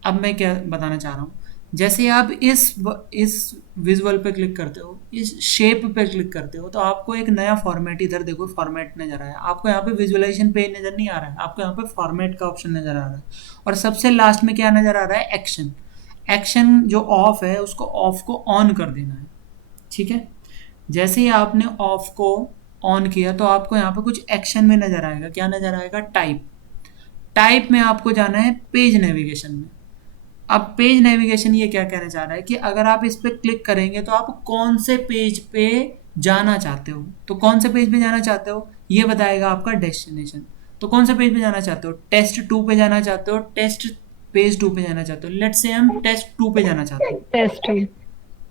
अब मैं क्या बताना चाह रहा हूँ, जैसे आप इस विजुअल पे क्लिक करते हो, इस शेप पे क्लिक करते हो, तो आपको एक नया फॉर्मेट, इधर देखो फॉर्मेट नज़र आया आपको। यहाँ पे विजुअलाइजेशन पेज नज़र नहीं आ रहा है आपको, यहाँ पे फॉर्मेट का ऑप्शन नज़र आ रहा है। और सबसे लास्ट में क्या नज़र आ रहा है, एक्शन। एक्शन जो ऑफ है उसको ऑफ को ऑन कर देना है, ठीक है। जैसे ही आपने ऑफ को ऑन किया तो आपको यहाँ पे कुछ एक्शन में नज़र आएगा। क्या नज़र आएगा, टाइप में आपको जाना है पेज नेविगेशन में। अब पेज नेविगेशन ये क्या कहना चाह रहा है कि अगर आप इस पर क्लिक करेंगे तो आप कौन से पेज पे जाना चाहते हो, तो कौन से पेज पे जाना चाहते हो ये बताएगा आपका डेस्टिनेशन। तो कौन से पेज पे जाना चाहते हो, टेस्ट 2 पे जाना चाहते हो, टेस्ट पेज 2 पे जाना चाहते हो। लेट्स से हम टेस्ट 2 पे जाना चाहते हो, टेस्ट।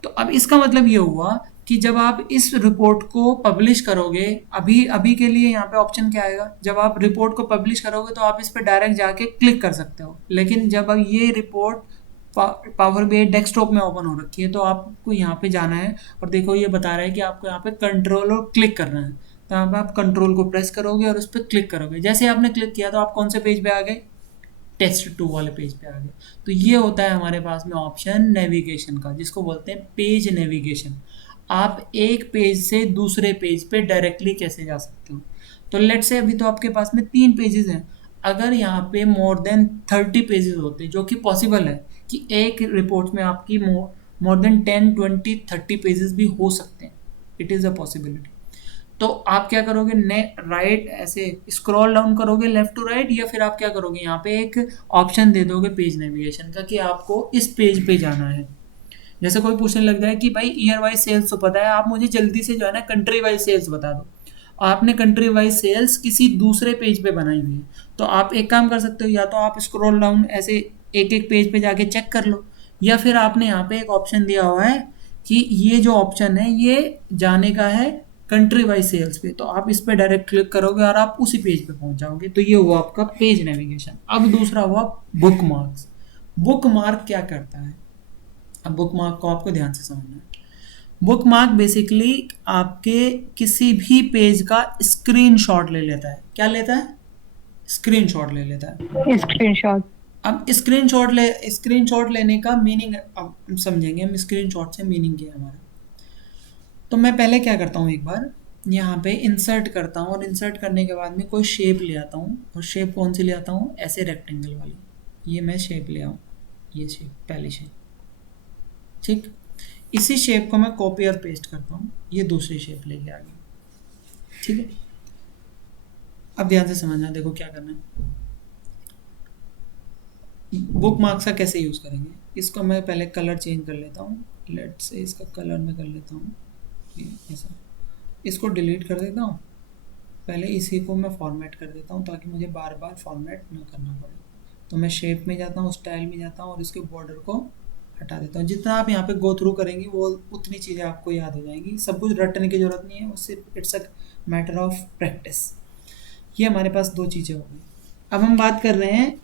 तो अब इसका मतलब ये हुआ कि जब आप इस रिपोर्ट को पब्लिश करोगे, अभी के लिए यहाँ पे ऑप्शन क्या आएगा, जब आप रिपोर्ट को पब्लिश करोगे तो आप इस पर डायरेक्ट जाके क्लिक कर सकते हो। लेकिन जब अब ये रिपोर्ट पावर BI डेस्कटॉप में ओपन हो रखी है तो आपको यहाँ पे जाना है, और देखो ये बता रहा है कि आपको यहाँ पे कंट्रोल और क्लिक करना है। तो यहाँ पे आप कंट्रोल को प्रेस करोगे और उस पर क्लिक करोगे। जैसे आपने क्लिक किया तो आप कौन से पेज पे आ गए, टेस्ट 2 वाले पेज पे आ गए। तो ये होता है हमारे पास में ऑप्शन नेविगेशन का, जिसको बोलते हैं पेज नेविगेशन। आप एक पेज से दूसरे पेज पे डायरेक्टली कैसे जा सकते हो। तो लेट्स से अभी तो आपके पास में 3 पेजेस हैं, अगर यहाँ पे मोर देन 30 पेजेस होते, जो कि पॉसिबल है कि एक रिपोर्ट में आपकी मोर देन 10, 20, 30 पेजेस भी हो सकते हैं, इट इज़ अ पॉसिबिलिटी। तो आप क्या करोगे, राइट ऐसे स्क्रॉल डाउन करोगे लेफ्ट टू राइट, या फिर आप क्या करोगे यहाँ पे एक ऑप्शन दे दोगे पेज नेविगेशन का कि आपको इस पेज पे जाना है। जैसे कोई पूछने लग जाए कि भाई ईयर वाइज सेल्स तो पता है, आप मुझे जल्दी से जो है ना कंट्री वाइज सेल्स बता दो। आपने कंट्री वाइज सेल्स किसी दूसरे पेज पे बनाई हुई है, तो आप एक काम कर सकते हो, या तो आप स्क्रॉल डाउन ऐसे एक एक पेज पे जाके चेक कर लो या फिर आपने यहाँ पे एक ऑप्शन दिया हुआ है कि ये जो ऑप्शन है ये जाने का है कंट्री वाइज सेल्स पे, तो आप इस पे डायरेक्ट क्लिक करोगे और आप उसी पेज पे पहुंच जाओगे। तो ये हुआ आपका पेज नेविगेशन। अब दूसरा हुआ बुक मार्क्स। बुक मार्क क्या करता है? अब बुक मार्क को आपको ध्यान से समझना है। बुक मार्क बेसिकली आपके किसी भी पेज का स्क्रीनशॉट ले लेता है। क्या लेता है? स्क्रीनशॉट ले लेता है। स्क्रीनशॉट। अब स्क्रीनशॉट लेने का मीनिंग अब हम समझेंगे, हम स्क्रीनशॉट से मीनिंग क्या है हमारा। तो मैं पहले क्या करता हूँ, एक बार यहाँ पे इंसर्ट करता हूँ और इंसर्ट करने के बाद में कोई शेप ले आता हूँ। और शेप कौन सी ले आता हूँ? ऐसे रेक्टेंगल वाली। ये मैं शेप ले आऊँ, ये शेप, पहली शेप। ठीक, इसी शेप को मैं कॉपी और पेस्ट करता हूँ, ये दूसरी शेप लेके आ गई। ठीक है, अब ध्यान से समझना, देखो क्या करना है। बुक मार्क्स का कैसे यूज़ करेंगे, इसको मैं पहले कलर चेंज कर लेता हूँ। लेट से इसका कलर मैं कर लेता हूँ ये ऐसा, इसको डिलीट कर देता हूँ। पहले इसी को मैं फॉर्मेट कर देता हूँ ताकि मुझे बार बार फॉर्मेट ना करना पड़े। तो मैं शेप में जाता हूँ, स्टाइल में जाता हूँ और इसके बॉर्डर को हटा देता हूँ। जितना आप यहाँ पे गो थ्रू करेंगे वो उतनी चीज़ें आपको याद हो जाएंगी। सब कुछ रटने की ज़रूरत नहीं है, वो सिर्फ it's a matter of practice. ये हमारे पास दो चीज़ें हो गई। अब हम बात कर रहे हैं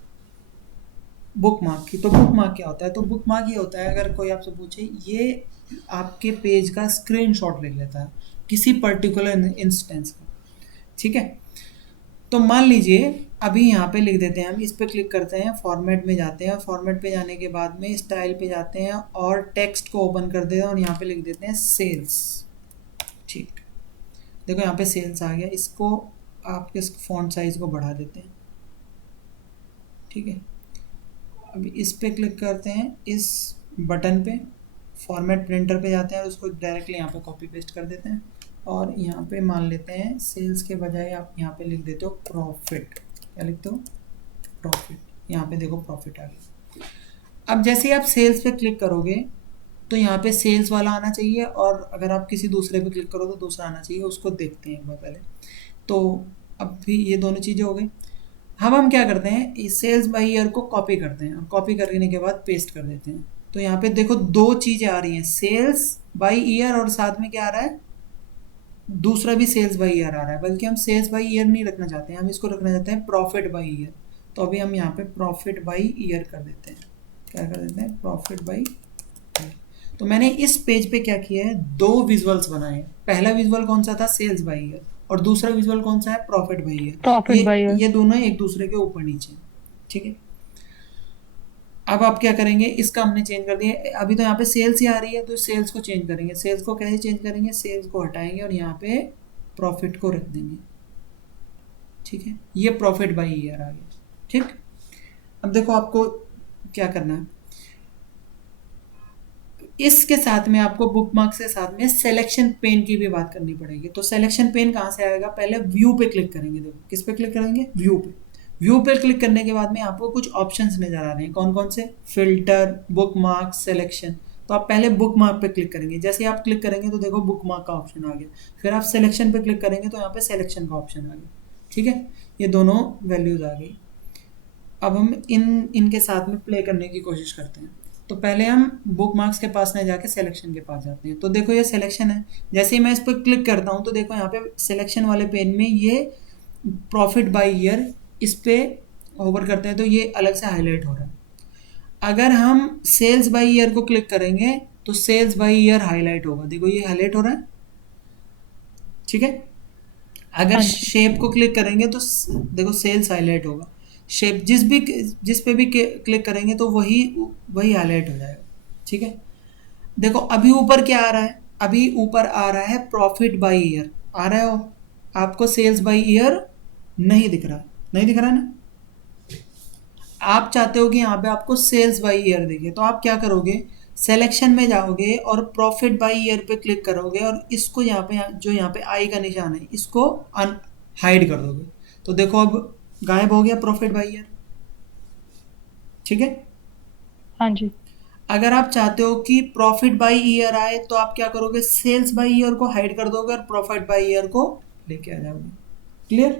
बुक मार्क की। तो बुक मार्क क्या होता है? तो बुक मार्क ये होता है, अगर कोई आपसे पूछे, ये आपके पेज का स्क्रीनशॉट ले लेता है किसी पर्टिकुलर इंस्टेंस का। ठीक है, तो मान लीजिए अभी यहाँ पे लिख देते हैं, हम इस पे क्लिक करते हैं, फॉर्मेट में जाते हैं, फॉर्मेट पे जाने के बाद में स्टाइल पे जाते हैं और टेक्स्ट को ओपन कर देते हैं और यहाँ पे लिख देते हैं सेल्स। ठीक, देखो यहाँ पे सेल्स आ गया। इसको आपके फॉन्ट साइज को बढ़ा देते हैं। ठीक है, अभी इस पे क्लिक करते हैं, इस बटन पे फॉर्मेट प्रिंटर पे जाते हैं और उसको डायरेक्टली यहाँ पे कॉपी पेस्ट कर देते हैं। और यहाँ पे मान लेते हैं सेल्स के बजाय आप यहाँ पे लिख देते हो प्रॉफिट। क्या लिखते हो? प्रॉफिट। यहाँ पे देखो प्रॉफिट आ गया। अब जैसे ही आप सेल्स पे क्लिक करोगे तो यहाँ पे सेल्स वाला आना चाहिए, और अगर आप किसी दूसरे पे क्लिक करो तो दूसरा आना चाहिए। उसको देखते हैं एक बार पहले। तो अब भी ये दोनों चीज़ें हो गई। अब हम क्या करते हैं, इस सेल्स बाई ईयर को कॉपी करते हैं और कॉपी करने के बाद पेस्ट कर देते हैं। तो यहाँ पे देखो दो चीज़ें आ रही हैं, सेल्स बाई ईयर और साथ में क्या आ रहा है, दूसरा भी सेल्स बाई ईयर आ रहा है। बल्कि हम सेल्स बाई ईयर नहीं रखना चाहते हैं, हम इसको रखना चाहते हैं प्रॉफिट बाई ईयर। तो अभी हम यहाँ पे प्रॉफिट बाई ईयर कर देते हैं। क्या कर देते हैं? Profit by year. तो मैंने इस पेज पे क्या किया है, दो विजुअल्स बनाए हैं। पहला विजुअल कौन सा था? Sales by year. और दूसरा विजुअल कौन सा है? Profit by year. Profit by year. ये दोनों एक दूसरे के ऊपर नीचे। ठीक है, अब आप क्या करेंगे, इसका हमने चेंज कर दिया। अभी तो यहाँ पे सेल्स ही आ रही है, तो सेल्स को चेंज करेंगे। सेल्स को कैसे चेंज करेंगे? सेल्स को हटाएंगे और यहाँ पे प्रॉफिट को रख देंगे। ठीक है, ये प्रॉफिट बाई ईयर आ गया। ठीक, अब देखो आपको क्या करना है, इसके साथ में आपको बुक मार्क के साथ में सिलेक्शन पेन की भी बात करनी पड़ेगी। तो सिलेक्शन पेन कहाँ से आएगा? पहले व्यू पे क्लिक करेंगे। देखो किस पे क्लिक करेंगे? व्यू पे। व्यू पे क्लिक करने के बाद में आपको कुछ ऑप्शंस नजर आ रहे हैं। कौन कौन से? Filter, book mark, selection. तो आप पहले बुक मार्क पे क्लिक करेंगे। जैसे ही आप क्लिक करेंगे तो देखो बुक मार्क का ऑप्शन आ गया। फिर आप सिलेक्शन पे क्लिक करेंगे तो यहाँ पे सिलेक्शन का ऑप्शन आ गया। ठीक है, ये दोनों वैल्यूज आ गई। अब हम इनके साथ में प्ले करने की कोशिश करते हैं। तो पहले हम बुक मार्क्स के पास नहीं जाके सिलेक्शन के पास जाते हैं। तो देखो ये सिलेक्शन है, जैसे ही मैं इस पर क्लिक करता हूँ तो देखो यहाँ पे सिलेक्शन वाले पेन में ये प्रॉफिट बाय ईयर, इस पे होवर करते हैं तो ये अलग से हाईलाइट हो रहा है। अगर हम सेल्स बाय ईयर को क्लिक करेंगे तो सेल्स बाय ईयर हाईलाइट होगा। देखो ये हाईलाइट हो रहा है। ठीक है, अगर हाँ जी। शेप को क्लिक करेंगे तो देखो सेल्स हाईलाइट होगा। शेप जिस पे भी क्लिक करेंगे तो वही वही हाईलाइट हो जाएगा। ठीक है, देखो अभी ऊपर क्या आ रहा है? अभी ऊपर आ रहा है प्रॉफिट बाय ईयर आ रहा है। वो आपको सेल्स बाय ईयर नहीं दिख रहा, नहीं दिख रहा ना। आप चाहते हो कि यहाँ पे आपको सेल्स बाय ईयर दिखे, तो आप क्या करोगे, सिलेक्शन में जाओगे और प्रॉफिट बाय ईयर पे क्लिक करोगे और इसको यहाँ पे जो यहाँ पे आई का निशान है इसको हाइड कर दोगे। तो देखो अब गायब हो गया प्रॉफिट बाय ईयर। ठीक है, हाँ जी। अगर आप चाहते हो कि प्रॉफिट बाय ईयर आए तो आप क्या करोगे, सेल्स बाय ईयर को हाइड कर दोगे और प्रॉफिट बाय ईयर को लेके आ जाओगे। क्लियर?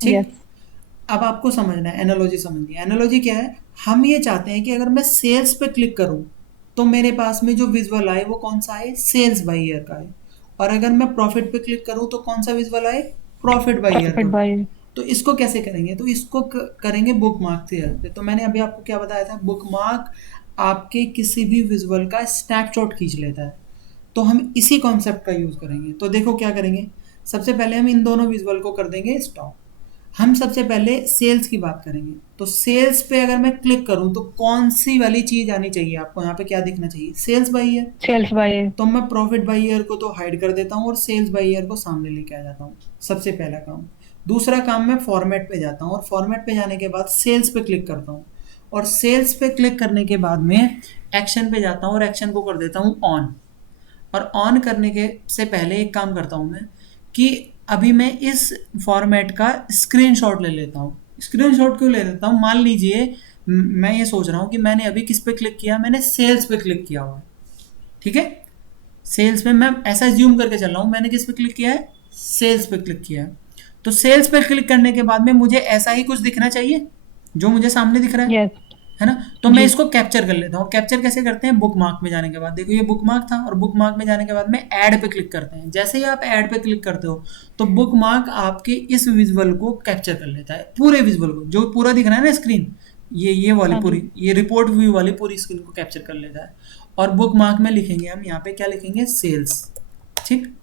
ठीक। यस। अब आपको समझना है, एनालॉजी समझनी है। एनालॉजी क्या है? हम ये चाहते हैं कि अगर मैं सेल्स पे क्लिक करूं तो मेरे पास में जो विजुअल आए वो कौन सा आए? सेल्स बाय ईयर का आए। और अगर मैं प्रॉफिट पे क्लिक करूं तो कौन सा विजुअल आए? प्रॉफिट बाय ईयर प्रॉफिट का। बाय। तो इसको कैसे करेंगे? तो इसको करेंगे बुक मार्क से हेल्प से। तो मैंने अभी आपको क्या बताया था? बुक मार्क आपके किसी भी विजुअल का स्नैपशॉट खींच लेता है। तो हम इसी कॉन्सेप्ट का यूज़ करेंगे। तो देखो क्या करेंगे, सबसे पहले हम इन दोनों विजुअल को कर देंगे स्टॉप। हम सबसे पहले सेल्स की बात करेंगे। तो सेल्स पे अगर मैं क्लिक करूं तो कौन सी वाली चीज़ आनी चाहिए आपको? यहाँ पे क्या दिखना चाहिए? Sales by year. Sales by. तो मैं प्रॉफिट बाय ईयर को तो हाइड कर देता हूँ और सेल्स बाय ईयर को सामने लेके आ जाता हूँ। सबसे पहला काम। दूसरा काम, मैं फॉर्मेट पे जाता हूँ और फॉर्मेट पे जाने के बाद सेल्स पे क्लिक करता हूँ। और सेल्स पे क्लिक करने के बाद में एक्शन पे जाता हूँ और एक्शन को कर देता हूँ ऑन। और ऑन करने के से पहले एक काम करता हूँ मैं कि अभी मैं इस फॉर्मेट का स्क्रीनशॉट ले लेता हूँ। स्क्रीनशॉट क्यों ले लेता हूँ? मान लीजिए मैं ये सोच रहा हूँ कि मैंने अभी किस पे क्लिक किया? मैंने सेल्स पे क्लिक किया हुआ है। ठीक है, सेल्स पे मैं ऐसा ज्यूम करके चल रहा हूँ, मैंने किस पे क्लिक किया है? सेल्स पे क्लिक किया है। तो सेल्स पे क्लिक करने के बाद में मुझे ऐसा ही कुछ दिखना चाहिए जो मुझे सामने दिख रहा यस। है ना? तो मैं जी। इसको कैप्चर कर लेता हूँ। कैप्चर कैसे करते हैं? बुक मार्क में जाने के बाद। देखो ये बुक मार्क था और बुक मार्क में जाने के बाद में ऐड पे क्लिक करते हैं। जैसे ही आप ऐड पे क्लिक करते हो तो बुक मार्क आपके इस विजुअल को कैप्चर कर लेता है, पूरे विजुअल को, जो पूरा दिख रहा है ना स्क्रीन, ये वाली हाँ जी। पूरी, ये रिपोर्ट व्यू वाली पूरी स्क्रीन को कैप्चर कर लेता है। और बुक मार्क में लिखेंगे हम यहाँ पे, क्या लिखेंगे? सेल्स। ठीक।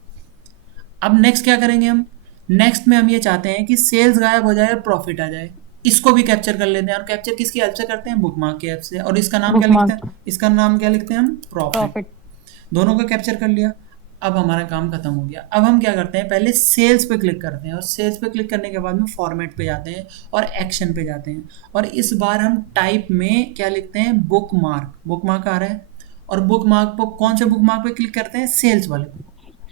अब नेक्स्ट क्या करेंगे हम? नेक्स्ट में हम ये चाहते हैं कि सेल्स गायब हो जाए और प्रॉफिट आ जाए। इसको भी कैप्चर कर लेते हैं। और कैप्चर किसकी हेल्प से करते हैं? बुक मार्क की हेल्प से। और इसका नाम क्या बुक लिखते मार्क। हैं? इसका नाम क्या लिखते हैं हम? प्रॉफिट। प्रॉफिट। दोनों को कैप्चर कर लिया। अब हमारा काम खत्म हो गया। अब हम क्या करते हैं? पहले सेल्स पे क्लिक करते हैं और सेल्स पे क्लिक करने के बाद में फॉर्मेट पे जाते हैं और एक्शन पे जाते हैं। और इस बार हम टाइप में क्या लिखते हैं? Book mark. बुक मार्क आ रहा है। और बुक मार्क पर कौन से बुक मार्क पे क्लिक करते हैं? सेल्स वाले पे।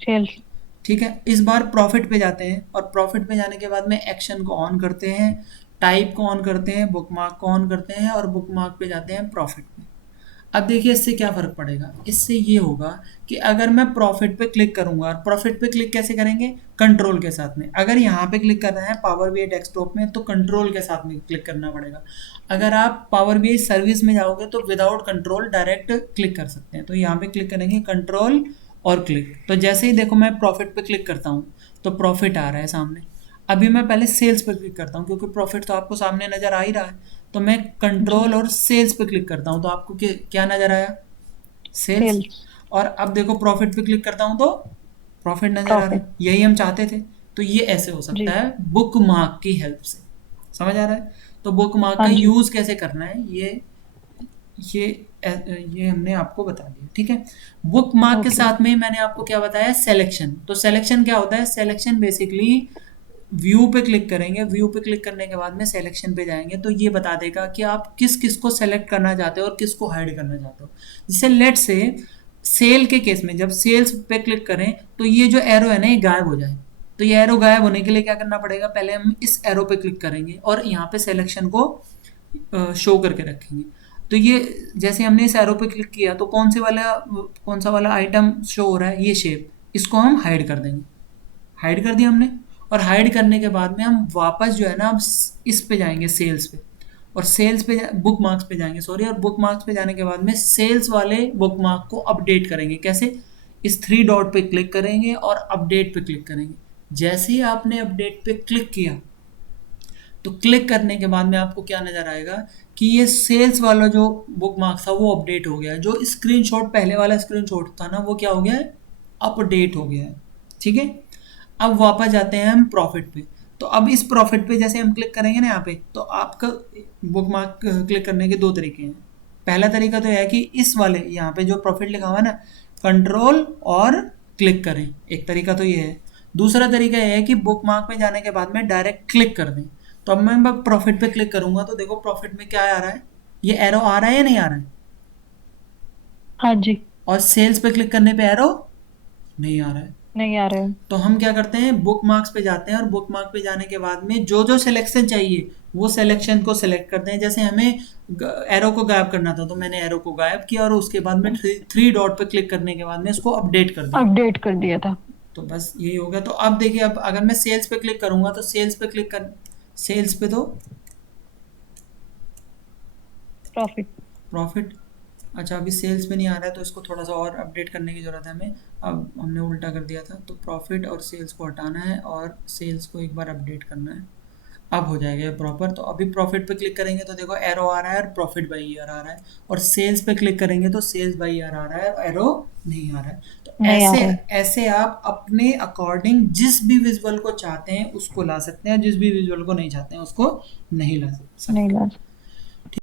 सेल्स। ठीक है, इस बार प्रॉफिट पे जाते हैं और प्रॉफिट पे जाने के बाद में एक्शन को ऑन करते हैं, टाइप को ऑन करते हैं, बुक मार्क को ऑन करते हैं और बुक मार्क पे जाते हैं प्रॉफिट पे। अब देखिए इससे क्या फ़र्क पड़ेगा? इससे ये होगा कि अगर मैं प्रॉफिट पे क्लिक करूंगा, और प्रॉफिट पे क्लिक कैसे करेंगे? कंट्रोल के साथ में। अगर यहाँ पे क्लिक करना है पावर बीआई डेस्कटॉप में तो कंट्रोल के साथ में क्लिक करना पड़ेगा। अगर आप पावर बीआई सर्विस में जाओगे तो विदाउट कंट्रोल डायरेक्ट क्लिक कर सकते हैं। तो यहाँ पे क्लिक करेंगे कंट्रोल और क्लिक। तो जैसे ही देखो मैं प्रॉफिट पे क्लिक करता हूँ तो प्रॉफिट आ रहा है सामने। अभी मैं पहले सेल्स पे क्लिक करता हूँ क्योंकि प्रॉफिट तो आपको सामने नज़र आ ही रहा है। तो मैं जी। कंट्रोल और सेल्स पे क्लिक करता हूँ तो आपको क्या नज़र आया? सेल्स। सेल्स। और अब देखो प्रॉफिट पे क्लिक करता हूँ तो प्रॉफिट नज़र आ रहा प्रॉफिट। है। यही हम चाहते थे। तो ये ऐसे हो सकता जी। है बुक मार्क की हेल्प से। समझ आ रहा है? तो बुक मार्क हाँ का जी। यूज़ कैसे करना है ये ये हमने आपको बता दिया। ठीक है। बुक मार्क के ओके। साथ में मैंने आपको क्या बताया? सिलेक्शन। तो सिलेक्शन क्या होता है? सिलेक्शन बेसिकली व्यू पे क्लिक करेंगे। व्यू पे क्लिक करने के बाद में सिलेक्शन पे जाएंगे तो ये बता देगा कि आप किस किस को सेलेक्ट करना चाहते हो और किसको हाइड करना चाहते हो। जैसे लेट से सेल के केस में जब सेल्स पे क्लिक करें तो ये जो एरो है ना ये गायब हो जाए। तो ये एरो गायब होने के लिए क्या करना पड़ेगा? पहले हम इस एरो पे क्लिक करेंगे और यहाँ पे सिलेक्शन को शो करके रखेंगे। तो ये जैसे हमने इस एरो पे क्लिक किया तो कौन सा वाला आइटम शो हो रहा है? ये शेप। इसको हम हाइड कर देंगे। हाइड कर दिया हमने। और हाइड करने के बाद में हम वापस जो है ना अब इस पे जाएंगे सेल्स पे। और सेल्स पे बुक मार्क्स पे जाएंगे, सॉरी। और बुक मार्क्स पे जाने के बाद में सेल्स वाले बुक मार्क को अपडेट करेंगे। कैसे? इस थ्री डॉट पे क्लिक करेंगे और अपडेट पे क्लिक करेंगे। जैसे ही आपने अपडेट पे क्लिक किया तो क्लिक करने के बाद में आपको क्या नज़र आएगा कि ये सेल्स वाला जो बुक मार्क था वो अपडेट हो गया है। जो स्क्रीनशॉट पहले वाला स्क्रीनशॉट था ना वो क्या हो गया है? अपडेट हो गया है। ठीक है। अब वापस जाते हैं हम प्रॉफिट पे। तो अब इस प्रॉफिट पे जैसे हम क्लिक करेंगे ना यहाँ पे तो आपका बुक मार्क क्लिक करने के दो तरीके हैं। पहला तरीका तो यह है कि इस वाले यहाँ पे जो प्रॉफिट लिखा हुआ है ना, कंट्रोल और क्लिक करें। एक तरीका तो ये है। दूसरा तरीका यह है कि बुक मार्क में जाने के बाद में डायरेक्ट क्लिक कर दें। तो अब मैं प्रॉफिट पे क्लिक करूंगा तो देखो प्रॉफिट में क्या आ रहा है? ये एरो आ रहा है या नहीं आ रहा है? हाँ जी। और सेल्स पे क्लिक करने पे एरो नहीं आ रहा है। नहीं आ रहे हैं। तो हम क्या करते हैं? बुक मार्क्स पे जाते हैं और बुक मार्क पे जाने के बाद में जो जो सिलेक्शन चाहिए वो सिलेक्शन को सिलेक्ट करते हैं। जैसे हमें एरो को गायब करना था तो मैंने एरो को गायब किया और उसके बाद में थ्री डॉट पे क्लिक करने के बाद में इसको अपडेट कर दिया। अपडेट कर दिया था। तो बस यही हो गया। तो अब देखिए अब अगर मैं सेल्स पे क्लिक करूंगा तो सेल्स पे क्लिक कर सेल्स पे तो प्रॉफिट। प्रॉफिट। अच्छा अभी सेल्स पे नहीं आ रहा है तो इसको थोड़ा सा और अपडेट करने की ज़रूरत है हमें। अब हमने उल्टा कर दिया था, तो प्रॉफिट और सेल्स को हटाना है और सेल्स को एक बार अपडेट करना है। अब हो जाएगा ये प्रॉपर। तो अभी प्रॉफिट पे क्लिक करेंगे तो देखो एरो आ रहा है और प्रॉफिट बाई ईयर आ रहा है, और सेल्स पे क्लिक करेंगे तो सेल्स बाई ईयर आ रहा है और एरो नहीं आ रहा है। तो नहीं आ ऐसे रहा है। ऐसे आप अपने अकॉर्डिंग जिस भी विजुअल को चाहते हैं उसको ला सकते हैं, जिस भी विजुअल को नहीं चाहते हैं उसको नहीं ला नहीं सकते। ला।